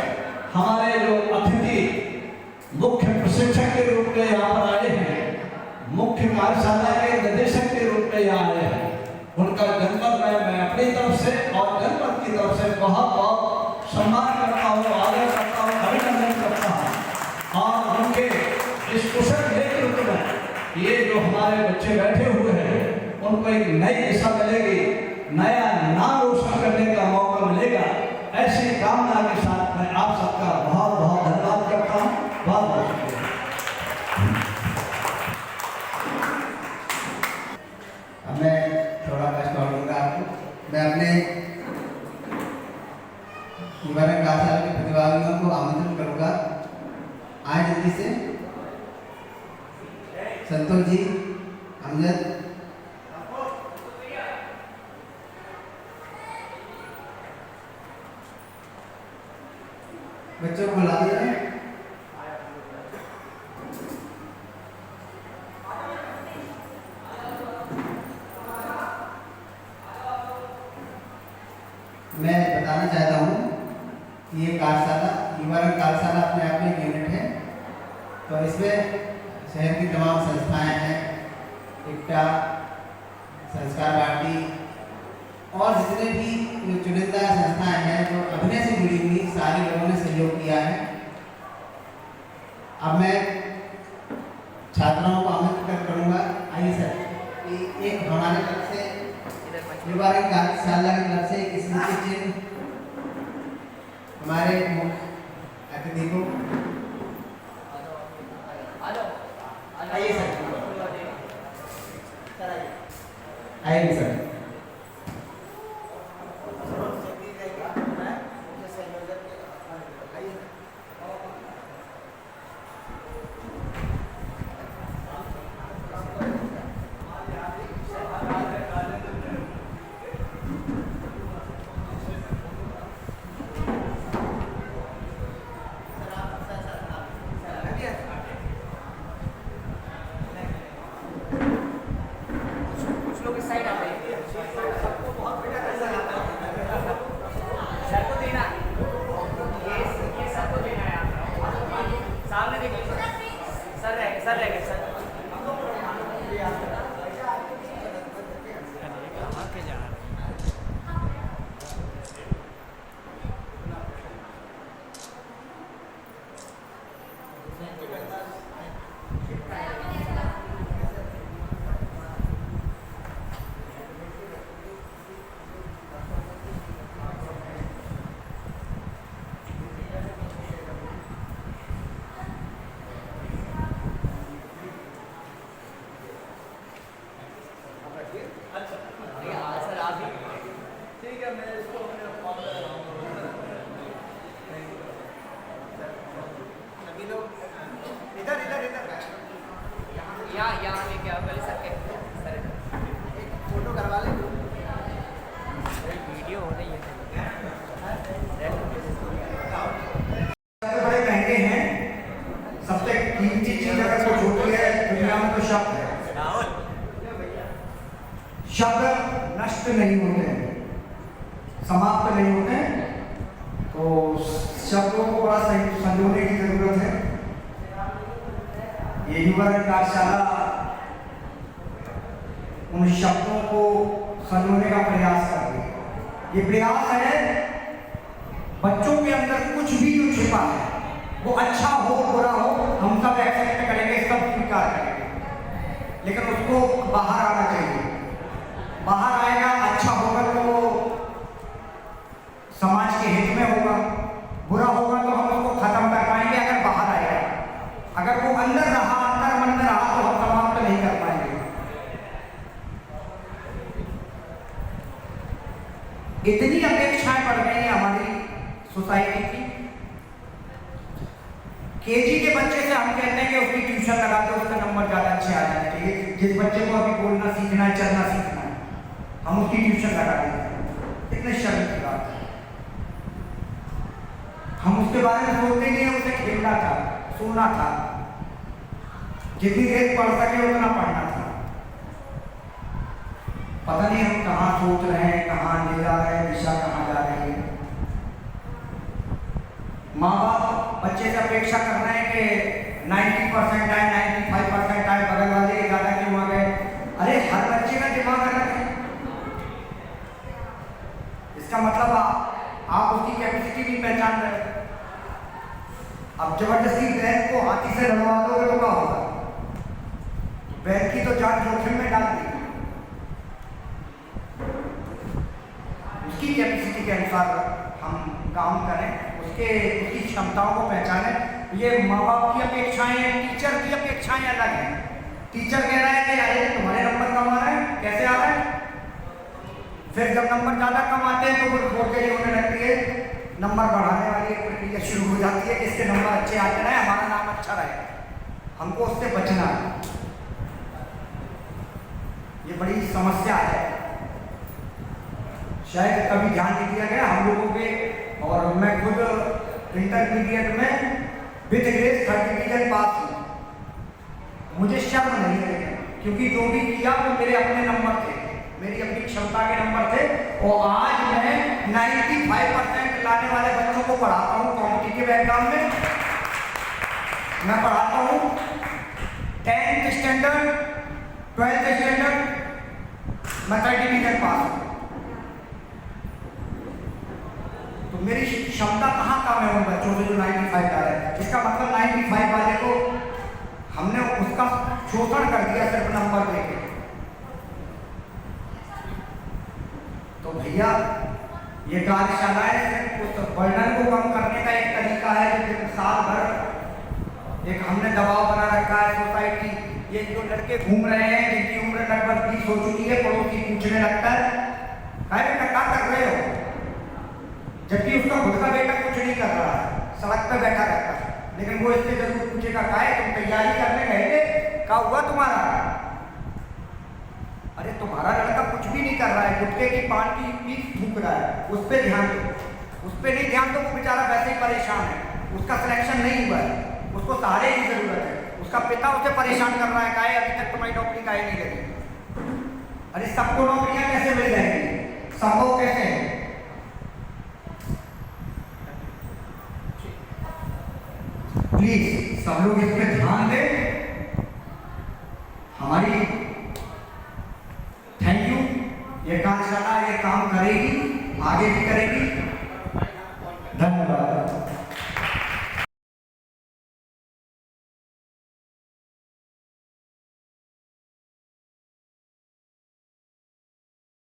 हमारे जो अतिथि मुख्य प्रशिक्षक के रूप में यहाँ पर आए हैं, मुख्य कार्यशाला के निदेशक के रूप में यहाँ आए हैं, उनका जनपद में मैं अपनी तरफ से और जनपद की तरफ से बहुत बहुत सम्मान करता हूँ, आदर करता हूँ, अभिनंदन करता हूँ। और उनके इस कुशल नेतृत्व में ये जो हमारे बच्चे बैठे हुए हैं उनको एक नई दिशा मिलेगी, नया नाम रोशन करने का मौका मिलेगा। ऐसी कामना के साथ मैं आप सबका बहुत बहुत धन्यवाद करता हूँ। जी से संतोष जी, अमजद, बच्चों को बुला दिया। मैं बताना चाहता हूँ कि ये कार्यशाला, युवा रंग कार्यशाला अपने आप में एक यूनिट है। तो इसमें शहर की तमाम संस्थाएं हैं, इक्टा, संस्कार भारती और जितने भी जो चुनिंदा संस्थाएं हैं जो अभिनय से जुड़ी हुई, सारे लोगों ने सहयोग किया है। अब मैं छात्राओं को आमंत्रित करूँगा, आइए सर, कि एक हमारे तरफ से युवा रंग कार्यशाला की तरफ से एक स्मृति चिन्ह हमारे मुख्य अतिथि को, आइए सर, आइए सर। यहाँ लेके आओ पहले सर के, सर एक फोटो करवा ले, वीडियो हो रही है। बड़े महंगे हैं, सबसे कीमती चीज अगर कुछ होती है दुनिया में तो शब्द है। शब्द नष्ट नहीं होते, समाप्त नहीं होते, तो शब्दों को बड़ा संजोने की जरूरत है। ये युवा रंग कार्यशाला उन शब्दों को संजोने का प्रयास कर रही है। ये प्रयास है बच्चों के अंदर कुछ भी जो छिपा है, वो अच्छा हो बुरा हो, हम सब एक्सेप्ट करेंगे, सब स्वीकार करेंगे, लेकिन उसको बाहर आना चाहिए। बाहर आएगा, अच्छा होगा तो समाज के हित में होगा, बुरा होगा तो हम उसको खत्म कर पाएंगे अगर बाहर आएगा। अगर वो अंदर रहा, अंदर मन में रहा, तो हम समाप्त नहीं कर पाएंगे। इतनी अपेक्षाएं बढ़ गई हैं हमारी सोसाइटी की। केजी के बच्चे से हम कहते हैं कि उसकी ट्यूशन लगा दो, उसका नंबर ज्यादा अच्छे आ जाने चाहिए। जिस बच्चे को अभी बोलना सीखना है, चलना सीखना है, हम उसकी ट्यूशन लगा देते हैं। कितने शर्म की बात है। हम उसके बारे में सोचते नहीं है, उसे खेलना था, सोना था, जितनी देर पढ़ सके उतना पढ़ना था। पता नहीं हम कहाँ सोच रहे हैं, कहाँ ले जा रहे हैं, दिशा कहाँ जा रही है। माँ बाप बच्चे से अपेक्षा कर रहे हैं कि 90% आए, 95% आए, बगल वाले के दादा क्यों आ गए। अरे हर बच्चे का दिमाग अलग है, इसका मतलब आप उसकी कैपेसिटी भी पहचान रहे हैं। अब जबरदस्ती बैग को हाथी से लड़वा दोगे तो क्या होगा? बैग की तो जान जोखिम में डाल दी। उसकी कैपेसिटी के अनुसार हम काम करें, उसकी क्षमताओं को पहचानें। ये माँ बाप की अपेक्षाएं, टीचर की अपेक्षाएं अलग हैं। टीचर कह रहा है कि अरे तुम्हारे नंबर कम आ रहे हैं, कैसे आ रहे हैं? फिर जब नंबर ज़्यादा कम आते हैं तो वो रिपोर्ट के लिए होने लगती है, नंबर बढ़ाने वाली प्रक्रिया शुरू हो जाती है। इसके नंबर अच्छे आते रहे, हमारा नाम अच्छा अच्छा रहे, हमको उससे बचना है। ये बड़ी समस्या है, शायद कभी ध्यान नहीं दिया गया हम लोगों के। और मैं खुद इंटरमीडिएट में with grace 3rd division pass हूँ, मुझे शर्म नहीं लगे, क्योंकि जो भी किया वो मेरे अपने नंबर थे, मेरी अपनी क्षमता के नंबर थे। और आज मैं 95% लाने वाले बच्चों को पढ़ाता हूँ कॉम्पिटिटिव एग्जाम में। मैं पढ़ाता हूँ 10th स्टैंडर्ड, 12th स्टैंडर्ड, मैं 3rd डिवीजन पास हूँ। तो मेरी क्षमता कहाँ कम है उन बच्चों से जो 95 ला रहे हैं। इसका मतलब 95 वाले को हमने उसका शोषण कर दिया सिर्फ नंबर देके। तो भैया ये कार्यशालाएं सिर्फ उस बर्डन को कम करने का एक तरीका है, जो साल भर एक हमने दबाव बना रखा है सोसाइटी। ये जो लड़के घूम रहे हैं जिनकी उम्र लगभग 20 हो चुकी है, पड़ोसी पूछने लगता है क्या कर रहे हो, जबकि उसका खुद का बेटा कुछ नहीं कर रहा है, सड़क पे बैठा रहता है। लेकिन वो इससे जरूर पूछेगा काहे तुम तैयारी करने गए थे, क्या हुआ तुम्हारा? अरे तुम्हारा लड़का कुछ भी नहीं कर रहा है, गुटके की पान की पीस थूक रहा है, उस पर ध्यान दो। उस पर नहीं ध्यान दो, वो बेचारा वैसे ही परेशान है, उसका सिलेक्शन नहीं हुआ है, उसको सहारे की जरूरत है। उसका पिता उसे परेशान कर रहा है, काहे अभी तक तुम्हारी नौकरी काहे नहीं लगी? अरे सबको नौकरियां कैसे मिल जाएंगी, संभव कैसे है? प्लीज सब लोग इस पे ध्यान दें। हमारी थैंक यू, ये कार्यशाला ये काम करेगी, आगे भी करेगी।